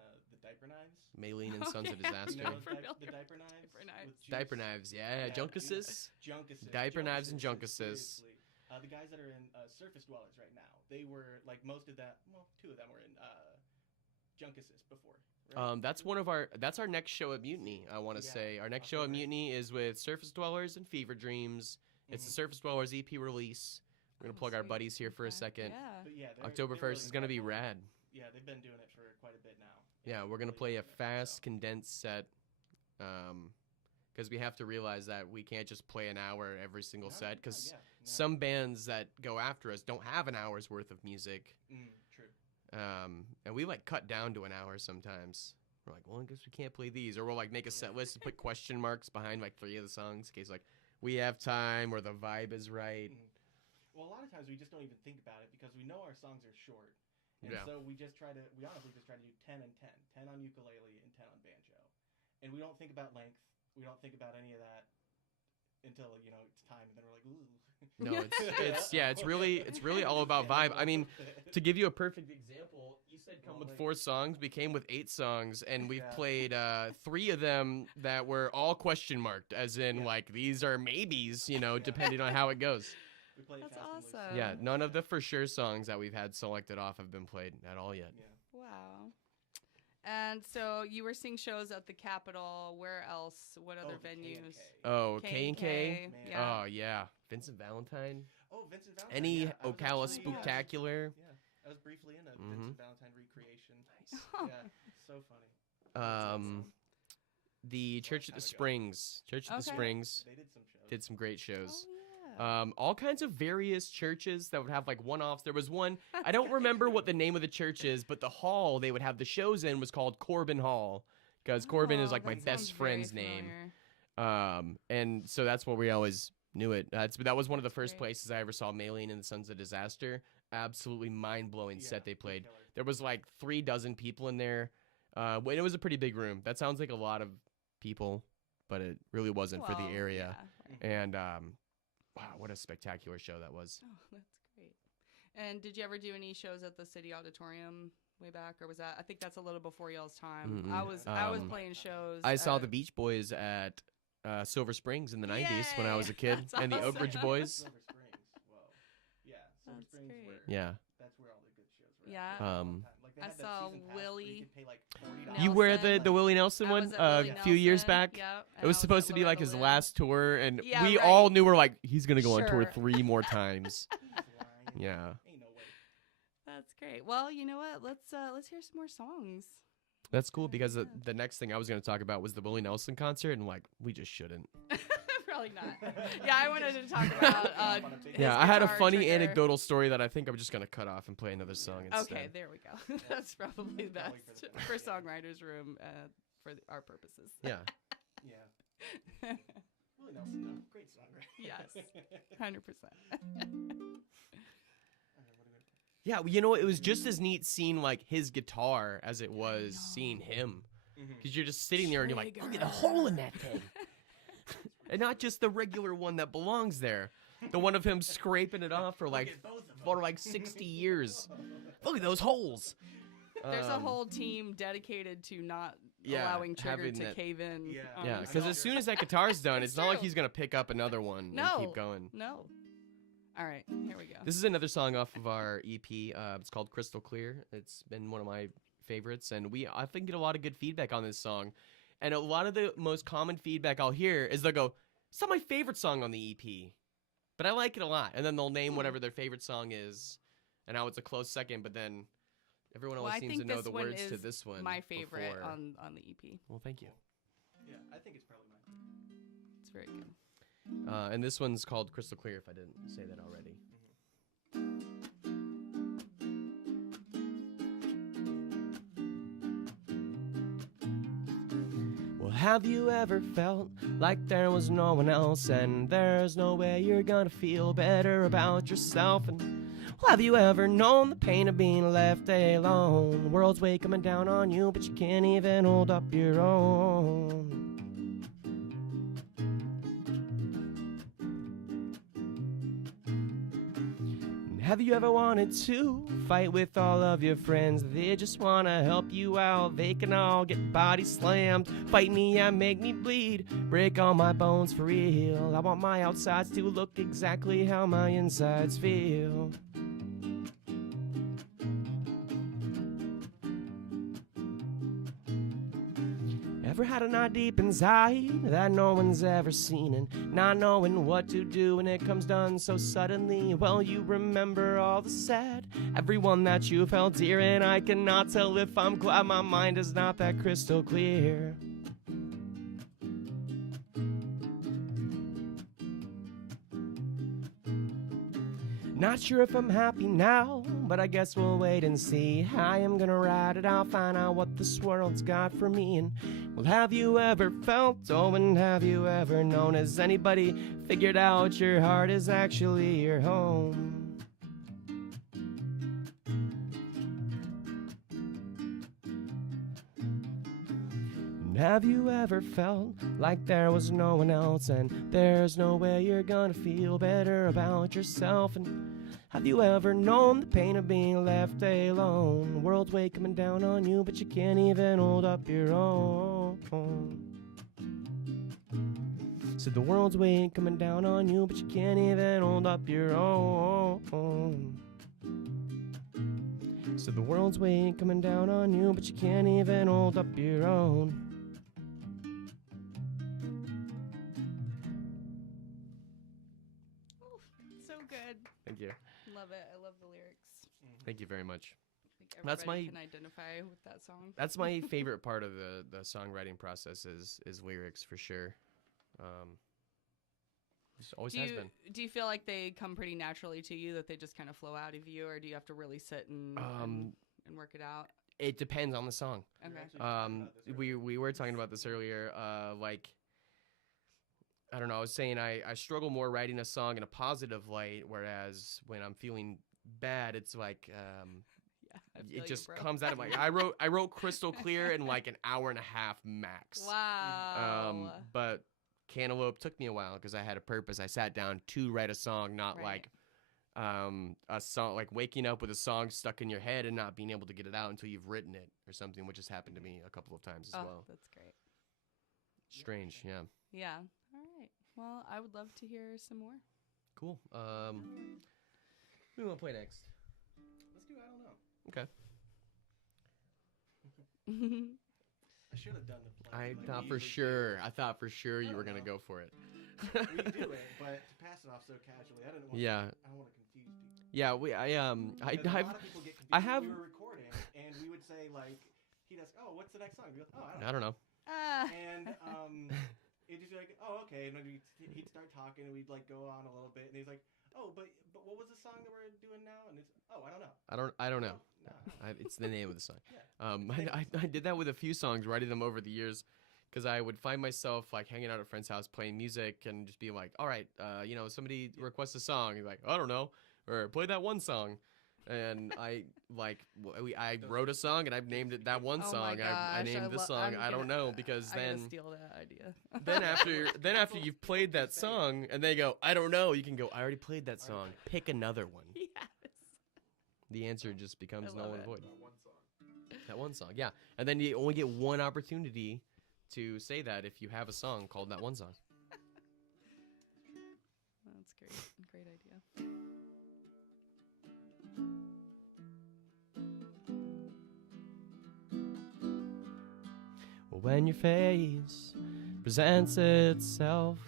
Diaper Knives. Maylene and Sons of Oh, yeah. Disaster. You know those Familiar. the Diaper Knives? Diaper Knives. with Diaper Juice? Knives, yeah. Yeah, Junkuses. Junkuses. Diaper Knives and Junkuses, Junkuses. seriously. The guys that are in Surface Dwellers right now, they were like most of that. Well, 2 of them were in Junkuses before. Right? That's our next show at Mutiny, I want to Yeah, say. Our next okay, show at right. Mutiny is with Surface Dwellers and Fever Dreams. It's the Mhm. Surface Dwellers EP release. We're going to Oh, plug our sweet. buddies here for a Okay. second. Yeah. But yeah, October 1st is going to be rad. Yeah, they've been doing it for quite a bit now. Yeah, we're going to really play a doing it, fast, so. condensed set because we have to realize that we can't just play an hour every single No, set no, because yeah, no. some bands that go after us don't have an hour's worth of music. True. And we like cut down to an hour sometimes. We're like, well, I guess we can't play these. Or we'll like make a set list and put question marks behind like 3 of the songs in case like we have time or the vibe is right. Well, a lot of times we just don't even think about it because we know our songs are short. And Yeah. so we honestly just try to do 10 and 10. 10 on ukulele and 10 on banjo. And we don't think about length. We don't think about any of that until, it's time. And then we're like, ooh. No, it's really all about vibe. I mean, to give you a perfect example, you said come with 4 songs. We came with 8 songs, and we've Yeah. played 3 of them that were all question marked, as in Yeah. like these are maybes, depending on how it goes. We play it That's fast and loose. awesome. Yeah, none of the for sure songs that we've had selected off have been played at all yet. Yeah. Wow. And so you were seeing shows at the Capitol. Where else? What other the venues? K&K. Oh, K&K. K&K? Man. Oh, yeah. Vincent Valentine? Oh, Vincent Valentine. Any yeah, I was Ocala actually, Spooktacular? Yeah, I was briefly in a Mhm. Vincent Valentine recreation. Nice. Yeah, so funny. The Church at the time ago. Springs. Church at the Okay. Springs They did some shows. did some great shows. Oh, yeah. All kinds of various churches that would have like one-offs. There was one, I don't remember what the name of the church is, but the hall they would have the shows in was called Corbin Hall because Corbin is Oh, like my that best sounds very friend's name. familiar. And so that's where we always knew it. That was one of the first Great. places I ever saw Maylene and the Sons of Disaster. Absolutely mind-blowing Yeah, set they they're played. killer. There was like 3 dozen people in there. And it was a pretty big room. That sounds like a lot of people, but it really wasn't for the Well, area. yeah, right. And wow, what a spectacular show that was. Oh, that's great. And did you ever do any shows at the City Auditorium way back, or was that? I think that's a little before y'all's time. Mm-mm. I was Um, playing shows. I saw at- the Beach Boys at Silver Springs in the 90s when I was a Yay! kid, That's and the Oak Ridge awesome. Boys. Silver Springs. Whoa. Yeah, Silver That's Springs. great. Where, Yeah. That's where all the good shows were. Yeah. at for a long Um, time. Like, they I had that saw season pass where Willie You could pay like $40. Nelson. You were Nelson. the Willie Nelson I one was at a Willie few years Nelson, back. yep, It and was I supposed to be like Loretta his Lynn. last tour, and Yeah, we right. all knew we're like, he's going to go on tour Sure. 3 more times. He's lying. Yeah. Ain't no way. That's great. Well, you know what? Let's hear some more songs. That's cool because the next thing I was going to talk about was the Willie Nelson concert, and like we just shouldn't. Probably not. Yeah, I wanted to talk about. His Yeah, I had a guitar funny trigger. anecdotal story that I think I'm just going to cut off and play another song instead. Okay, there we go. That's probably best for Songwriters Room for our purposes. Yeah. Yeah. Willie Nelson, though. Great songwriter. Yes, 100%. Yeah, you know, it was just as neat seeing like his guitar as it was seeing him. Because you're just sitting there and you're like, look at the hole in that thing. And not just the regular one that belongs there. The one of him scraping it off for like 60 years. Look at those holes. There's a whole team dedicated to not allowing Trigger having to that- cave in. Yeah, because as soon as that guitar's done, it's not like he's going to pick up another one and keep going. No. All right, here we go. This is another song off of our EP. It's called Crystal Clear. It's been one of my favorites, and I think get a lot of good feedback on this song. And a lot of the most common feedback I'll hear is they'll go, it's not my favorite song on the EP, but I like it a lot. And then they'll name whatever their favorite song is, and now it's a close second, but then everyone always seems to know the words to this one. My favorite before. on the EP. Well, thank you. Yeah, I think it's probably mine. It's very good. And this one's called Crystal Clear, if I didn't say that already. Well, have you ever felt like there was no one else and there's no way you're gonna feel better about yourself? And well, have you ever known the pain of being left alone? World's weight coming down on you, but you can't even hold up your own. Have you ever wanted to fight with all of your friends? They just want to help you out. They can all get body slammed. Fight me and make me bleed. Break all my bones for real. I want my outsides to look exactly how my insides feel. Ever had a night deep inside that no one's ever seen, and not knowing what to do when it comes done so suddenly? Well, you remember all the sad, everyone that you've held dear, and I cannot tell if I'm glad my mind is not that crystal clear. Not sure if I'm happy now, but I guess we'll wait and see. I am gonna ride it out, find out what this world's got for me. And well, have you ever felt, and have you ever known? Has anybody figured out your heart is actually your home? And have you ever felt like there was no one else and there's no way you're gonna feel better about yourself? And have you ever known the pain of being left alone? World's weight coming down on you, but you can't even hold up your own. Said the world's weight coming down on you, but you can't even hold up your own. Said the world's weight coming down on you, but you can't even hold up your own. So good. Thank you. Love it. I love the lyrics. Thank you very much. I think That's everybody my- can identify with that song. That's my favorite part of the songwriting process is lyrics for sure. Just always has been. Do you feel like they come pretty naturally to you, that they just kind of flow out of you, or do you have to really sit and work it out? It depends on the song. Okay. We were talking about this earlier. Like, I don't know. I was saying I struggle more writing a song in a positive light, whereas when I'm feeling bad, it's like I feel it just bro. comes out of my. I wrote Crystal Clear in like an hour and a half max. Wow. But Cantaloupe took me a while because I had a purpose. I sat down to write a song, not Right. like a song, like waking up with a song stuck in your head and not being able to get it out until you've written it or something, which has happened to me a couple of times as well. That's great. Strange, yeah. Yeah. All right. Well, I would love to hear some more. Cool. Who do we want to play next? Let's do I Don't Know. Okay. I should have done the play. I like we thought for usually sure. I thought for sure you don't were gonna know. go for it. do. We do it, but to pass it off so casually, I don't want. Yeah. I don't want to confuse people. Yeah, I Because a I've lot of people get confused. I have- We were recording, and we would say like, he'd ask, "Oh, what's the next song?" We'd go, "Oh, I don't know. And it'd just be like, "Oh, okay." And then he'd start talking, and we'd like go on a little bit, and he's like, "Oh, but what was the song that we're doing now?" And it's, "Oh, I don't know." I don't know. No. It's the name of the song. Yeah. I did that with a few songs, writing them over the years, because I would find myself like hanging out at a friend's house playing music and just being like, all right, somebody requests a song, you're like, I don't know, or play that one song, and I wrote a song and I've named it that one Oh my song. I gosh, named the song. I don't know, because I gotta then steal that idea. then after you've played that song and they go, I don't know, you can go, I already played that song. Pick another one. Yes. The answer just becomes I null love and it. void. That one song, yeah. And then you only get one opportunity to say that if you have a song called that one song. That's great. Great idea. When your face presents itself,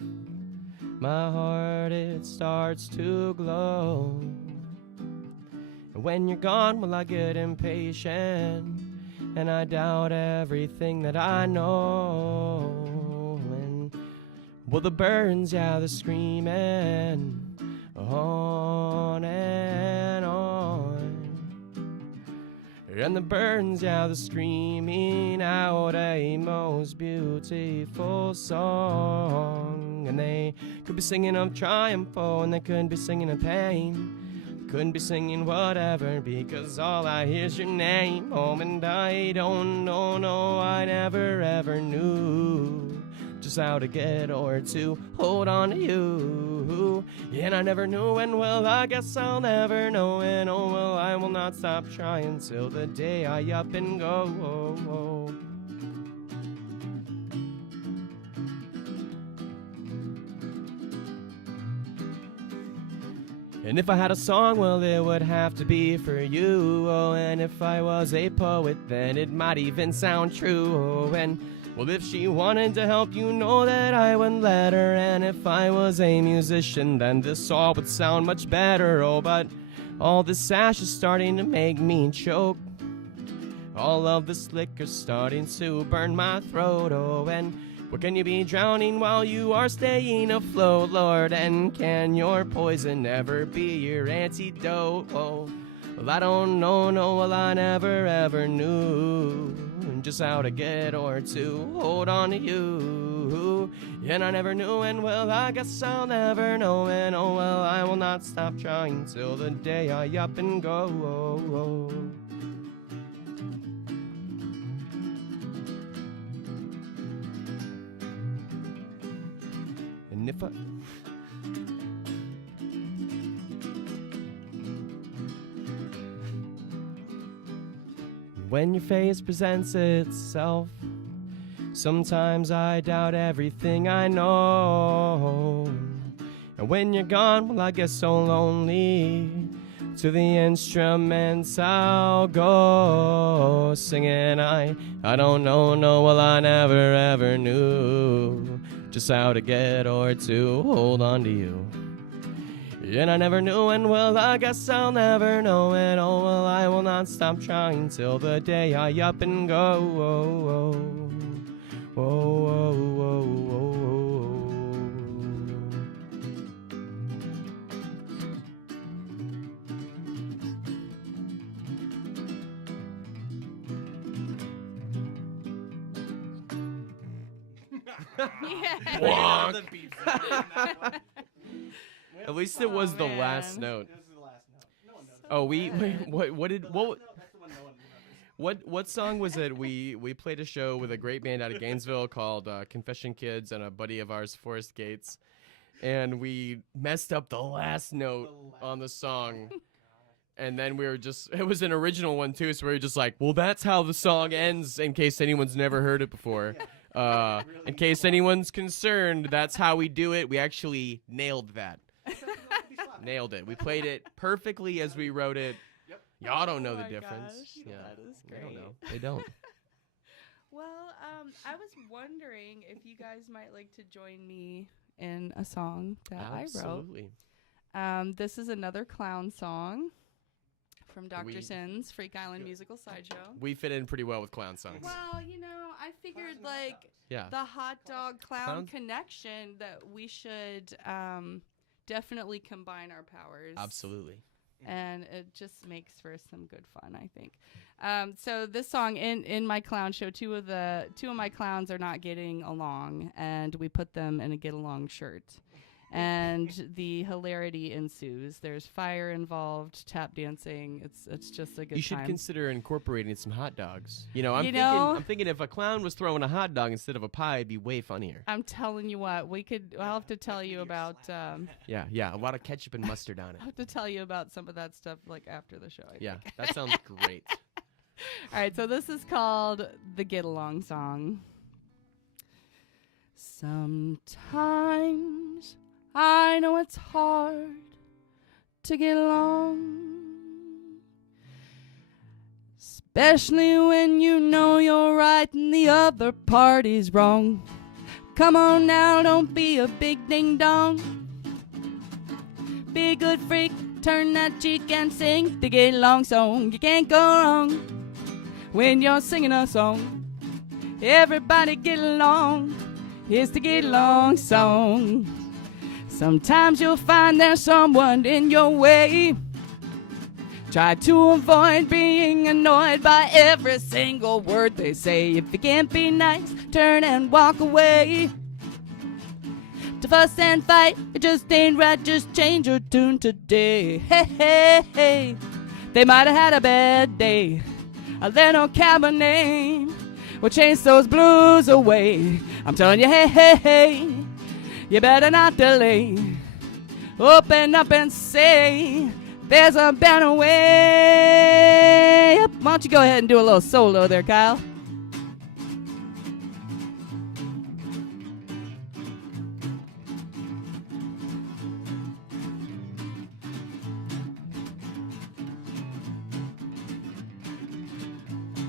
my heart it starts to glow. And when you're gone, well, I get impatient, and I doubt everything that I know. And well, the birds, yeah, they're screaming on and on. And the birds, yeah, they're screaming out a most beautiful song. And they could be singing of triumph, oh, and they could be singing of pain. Couldn't be singing whatever, because all I hear is your name. Oh, and I don't know, no, I never ever knew just how to get or to hold on to you. And I never knew, and well, I guess I'll never know. And oh, well, I will not stop trying till the day I up and go. And if I had a song, well, it would have to be for you. Oh, and if I was a poet, then it might even sound true. Oh, and well, if she wanted to help, you know that I would let her. And if I was a musician, then this all would sound much better. Oh, but all this sash is starting to make me choke. All of this liquor's starting to burn my throat. Oh, and what can you be drowning while you are staying afloat, Lord? And can your poison never be your antidote? Oh, well, I don't know, no, well, I never ever knew just how to get or to hold on to you. And I never knew, and well, I guess I'll never know. And oh, well, I will not stop trying till the day I up and go. And if I... When your face presents itself, sometimes I doubt everything I know. And when you're gone, well, I get so lonely. To the instruments I'll go singing. I don't know, no, well, I never ever knew just how to get or to hold on to you. And I never knew, and well, I guess I'll never know. And oh, well, I will not stop trying till the day I up and go. Yeah. The beat sound in that one. At least it was the man. last note. This is the last note. No one knows. Oh, what did The what last note, that's the one no one remembers. what song was it? We played a show with a great band out of Gainesville called Confession Kids and a buddy of ours, Forrest Gates, and we messed up the last note on the song. And then we were just, it was an original one too, so we were just like, well, that's how the song ends in case anyone's never heard it before. In case anyone's concerned, that's how we do it. We actually nailed that. Nailed it. We played it perfectly as we wrote it. Yep. Y'all don't know Oh the my difference. gosh, Yeah, that is they don't great. know. They don't. Well, I was wondering if you guys might like to join me in a song that I wrote. Absolutely. This is another clown song from Dr. We- Sin's Freak Island Musical Sideshow. We fit in pretty well with clown songs. Well, you know, I figured like Yeah. the hot dog clown Clowns? connection that we should definitely combine our powers. Absolutely. And it just makes for some good fun, I think. So this song in my clown show, two of my clowns are not getting along, and we put them in a get along shirt. And the hilarity ensues. There's fire involved, tap dancing. It's just a good You should time. consider incorporating some hot dogs. You know, You know- I'm thinking if a clown was throwing a hot dog instead of a pie, it'd be way funnier. I'm telling you what, I'll have to tell you about. Yeah, a lot of ketchup and mustard on it. I'll have to tell you about some of that stuff like after the show. I Yeah, think. that sounds great. All right, so this is called the Get Along Song. Sometimes I know it's hard to get along, especially when you know you're right and the other party's wrong. Come on now, don't be a big ding dong. Be a good freak, turn that cheek and sing the Get Along Song. You can't go wrong when you're singing a song. Everybody get along, it's the Get Along Song. Sometimes you'll find there's someone in your way. Try to avoid being annoyed by every single word they say. If you can't be nice, turn and walk away. To fuss and fight, it just ain't right, just change your tune today. Hey, hey, hey, they might have had a bad day. A little Cabernet will chase those blues away. I'm telling you, hey, hey, hey, you better not delay. Open up and say, there's a better way. Yep. Why don't you go ahead and do a little solo there, Kyle?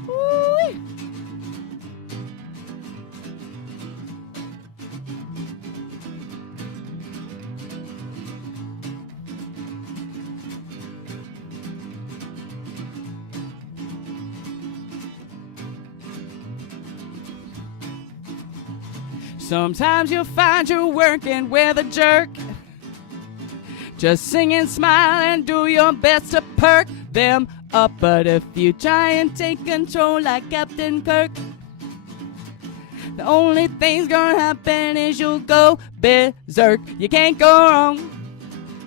Woo-wee. Sometimes you'll find you're working with a jerk. Just sing and smile and do your best to perk them up. But if you try and take control like Captain Kirk, the only thing's gonna happen is you'll go berserk. You can't go wrong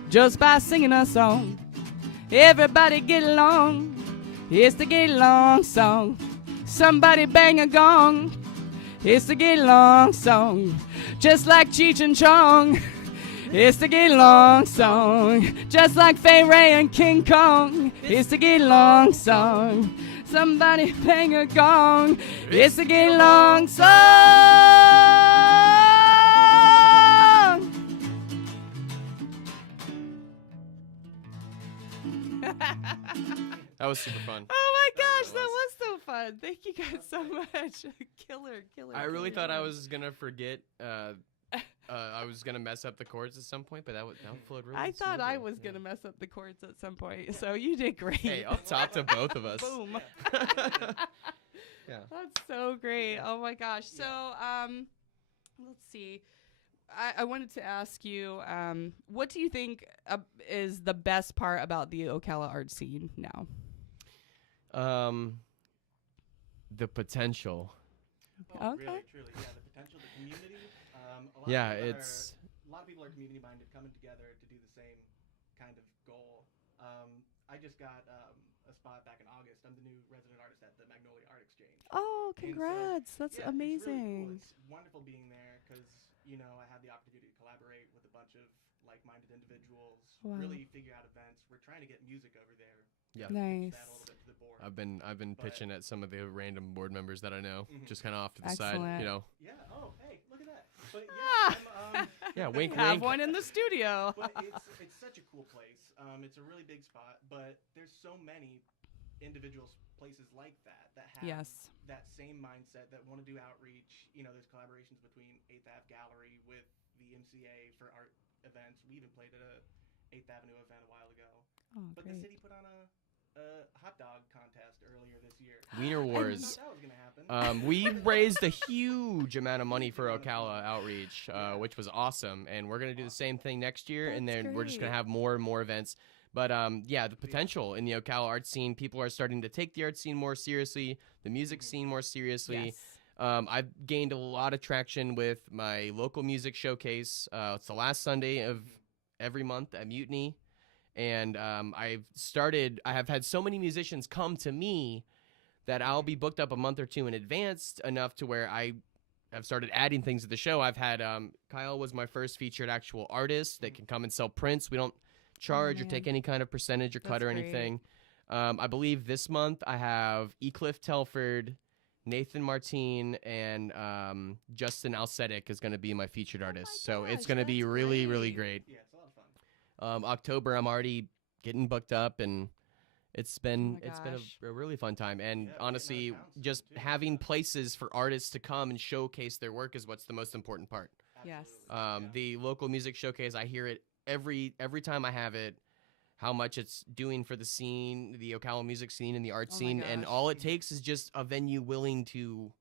just by singing a song. Everybody get along, it's the Get Along Song. Somebody bang a gong, it's the Get Along Song. Just like Cheech and Chong, it's the Get Along Song. Just like Fay Ray and King Kong, it's the Get Along Song. Somebody bang a gong, it's the Get Along Song. That was super fun. Oh my gosh, that was so fun. Thank you guys so much. Killer. I really thought I was gonna forget. I was gonna mess up the chords at some point, but that flowed really. I thought I smoothly. was going to mess up the chords at some point, so you did great. Hey, up top to both of us. Boom. Yeah. That's so great. Oh my gosh. So, let's see. I wanted to ask you, what do you think is the best part about the Ocala art scene now? The potential. Oh, Okay. Really, truly, yeah. The potential, the community. A lot of people are community minded, coming together to do the same kind of goal. I just got a spot back in August. I'm the new resident artist at the Magnolia Art Exchange. Oh, And so, congrats. That's yeah, It's, really amazing. cool. It's wonderful being there because, I had the opportunity to collaborate with a bunch of like-minded individuals, Wow. really figure out events. We're trying to get music over there. Yeah. Pitch Nice. that a little bit to the board. I've been But- pitching at some of the random board members that I know, Mhm. just kind of off to the side, Excellent. you know. Yeah. Oh, hey, look at that. But Ah. yeah, Yeah, wink, Have wink. one in the studio. but it's such a cool place. It's a really big spot, but there's so many individual places like that have Yes. that same mindset that want to do outreach. There's collaborations between 8th Ave Gallery with the MCA for art events. We even played at a 8th Avenue event a while ago. Oh, But great. the city put on a hot dog contest earlier this year. Wiener I Wars. thought that was gonna happen. We raised a huge amount of money for Ocala outreach, which was awesome, and we're gonna do the same thing next year, and That's then we're just gonna great. have more and more events. But yeah, the potential in the Ocala art scene, people are starting to take the art scene more seriously, the music scene more seriously. Yes. I've gained a lot of traction with my local music showcase. It's the last Sunday of every month at Mutiny. And I have had so many musicians come to me that I'll be booked up a month or two in advance enough to where I have started adding things to the show. I've had Kyle was my first featured actual artist that can come and sell prints. We don't charge or man. take any kind of percentage or cut That's or great. anything. I believe this month I have Ecliff Telford, Nathan Martine, and Justin Alcetic is going to be my featured artist. So it's gosh, going to be that's really, really great. great. Yeah, it's a lot of fun. October, I'm already getting booked up, and it's been Oh my gosh. a really fun time. And Yeah, we're getting honestly, out of town soon, just too. having places for artists to come and showcase their work is what's the most important part. Yes. Absolutely. The local music showcase, I hear it every time I have it, how much it's doing for the scene, the Ocala music scene and the art Oh my scene, and gosh. all it takes is just a venue willing to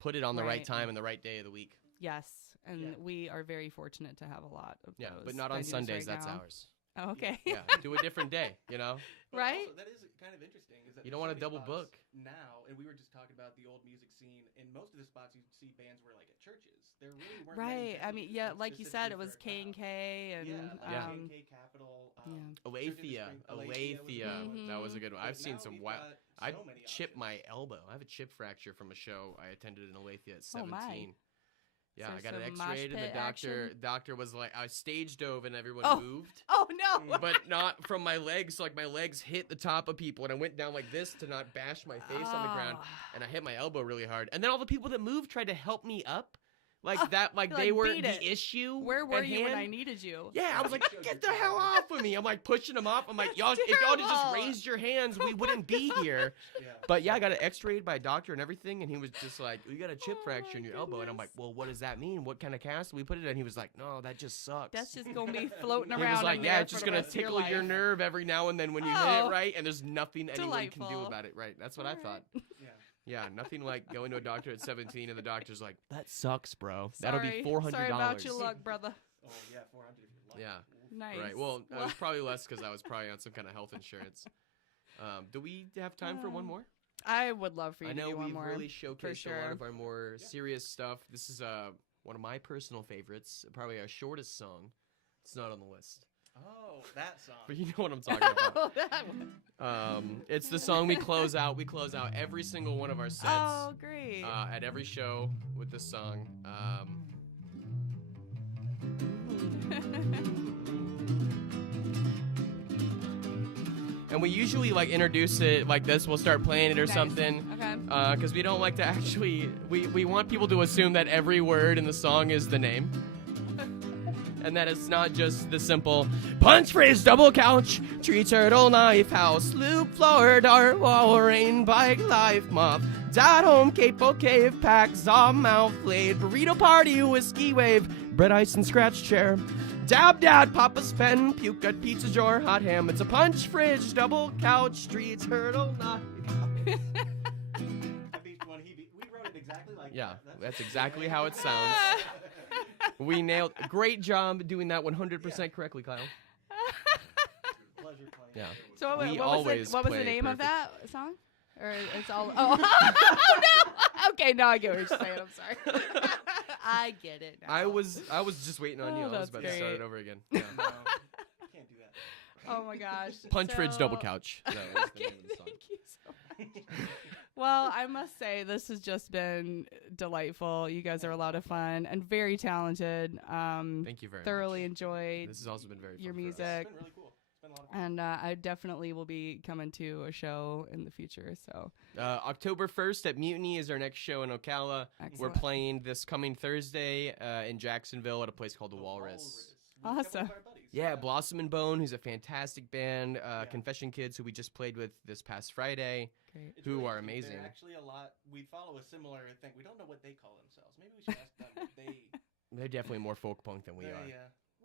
put it on the right Right. time and the right day of the week. Yes, and Yeah. we are very fortunate to have a lot of Yeah, those but not on venues Sundays. right That's now. ours. Oh, okay. Yeah, do a different day. You know. But Right? Also, that is kind of interesting. Is that You there's don't wanna so many double spots book. now, and we were just talking about the old music scene. In most of the spots, you see bands were like at churches. There really weren't many Right. I mean, venues, yeah, like you said, specifically it was for a K and crowd. K and Yeah, like Yeah. K&K Capital. Yeah. Church in the Aletheia, Spring- Aletheia. was a good one. That was a good one. But I've seen now some we've wild. got I so many chipped options. my elbow. I have a chip fracture from a show I attended in Aletheia at Oh, my. 17. Yeah, So I got an some mosh X-rayed, and the pit doctor action? was like, I stage dove and everyone Oh. moved, Oh no! but not from my legs. So like my legs hit the top of people, and I went down like this to not bash my face on the ground, Ah. and I hit my elbow really hard. And then all the people that moved tried to help me up, like Oh, that, like you're they like, were "Beat the it." issue. Where were at you when hand. I needed you? Yeah, I was like, Showed get your the hell talent. off of me. I'm like pushing them off. I'm like, y'all, if y'all had just Terrible. raised your hands, we wouldn't be here. Yeah. But yeah, I got it X-rayed by a doctor and everything, and he was just like, you got a chip Oh fracture my in your elbow. And I'm like, goodness. well, what does that mean? What kind of cast do we put it in? He was like, no, that just sucks. That's just gonna be floating he around. was like, in yeah, there it's for just the gonna rest of your tickle your life. nerve every now and then when you hit Oh. it, right? And there's nothing anyone can do Delightful. about it, right? That's what I thought. Yeah. Yeah, nothing like going to a doctor at 17 and the doctor's like, that sucks, bro. That'll be $400. Sorry about your luck, brother. Oh yeah, 400 if you're lucky. Yeah. Ooh. Nice. Right. Well, it was probably less because I was probably on some kind of health insurance. Do we have time for one more? I would love for you I to know do one we've more. really showcased a lot sure. of our more serious stuff. This is one of my personal favorites, probably our shortest song. It's not on the list, Oh, that song. but you know what I'm talking about. Oh, that one. It's the song we close out. We close out every single one of our sets Oh, great. at every show with this song. And we usually like introduce it like this. We'll start playing it or Nice. something. Okay. Because we don't like to actually, we want people to assume that every word in the song is the name. And that it's not just the simple punch, fridge, double couch, tree, turtle, knife, house, loop, floor, dart, wall, rain, bike, life, moth, dad, home, capo, cave, pack, zaw, mouth, blade, burrito party, whiskey wave, bread, ice, and scratch chair. Dab, dad, papa's pen, puke at pizza jar, hot ham. It's a punch, fridge, double couch, tree, turtle, knife. I beat one. We wrote it exactly like Yeah, that. that's exactly how it sounds. We nailed. Great job doing that 100% correctly, Kyle. Pleasure playing. Yeah. So We what always was the play name of perfect. that song? Or it's all oh, oh no. Okay, now I get what you're saying. I'm sorry. I get it now. I was just waiting on you. Oh, I was that's about to start it great. over again. Yeah. No, can't do that. Oh my gosh. Punch, fridge, double So- couch. That was the Okay, name of the song. thank you so much. Well, I must say this has just been delightful. You guys are a lot of fun and very talented. Thank you very Thoroughly much. enjoyed This has also been very fun your for us. music. It's been really cool. It's been a lot of fun. And I definitely will be coming to a show in the future. So October 1st at Mutiny is our next show in Ocala. We're excellent. playing this coming Thursday in Jacksonville at a place called the Walrus. With a couple of Awesome. our buddies. Yeah, Blossom and Bone, who's a fantastic band. Yeah. Confession Kids, who we just played with this past Friday. Great. It's who really are cute. amazing. They're actually a lot. We follow a similar thing. We don't know what they call themselves. Maybe we should ask them. They. They're definitely more folk punk than we they, are.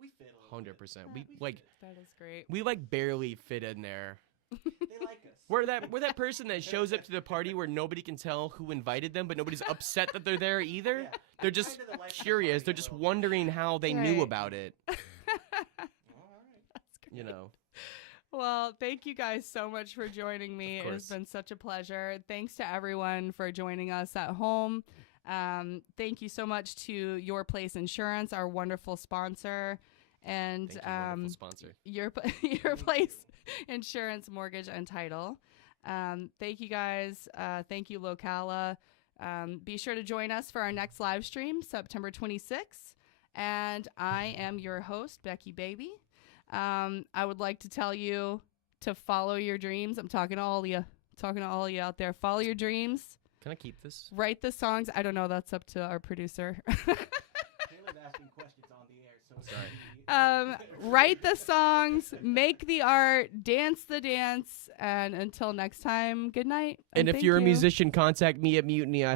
We fit a little 100%. bit. We fit. like That is great. we like barely fit in there. They like us. We're that person that shows up to the party where nobody can tell who invited them, but nobody's upset that they're there either. Yeah. They're just Kinda the life of the curious. party They're a just little bit. wondering how they knew Right. about it. All right. You know. Well, thank you guys so much for joining me. Of It has course. been such a pleasure. Thanks to everyone for joining us at home. Thank you so much to Your Place Insurance, our wonderful sponsor, and Thank you, wonderful sponsor. Your Place Insurance, Mortgage, and Title. Thank you guys. Thank you, Locala. Be sure to join us for our next live stream, September 26th. And I am your host, Becky Baby. I would like to tell you to follow your dreams. I'm talking to all of you out there. Follow your dreams. Can I keep this? Write the songs. I don't know. That's up to our producer. Taylor's asking questions on the air, so it's Write the songs, make the art, dance the dance, and until next time, good night. And if thank you're a you. musician, contact me at Mutiny.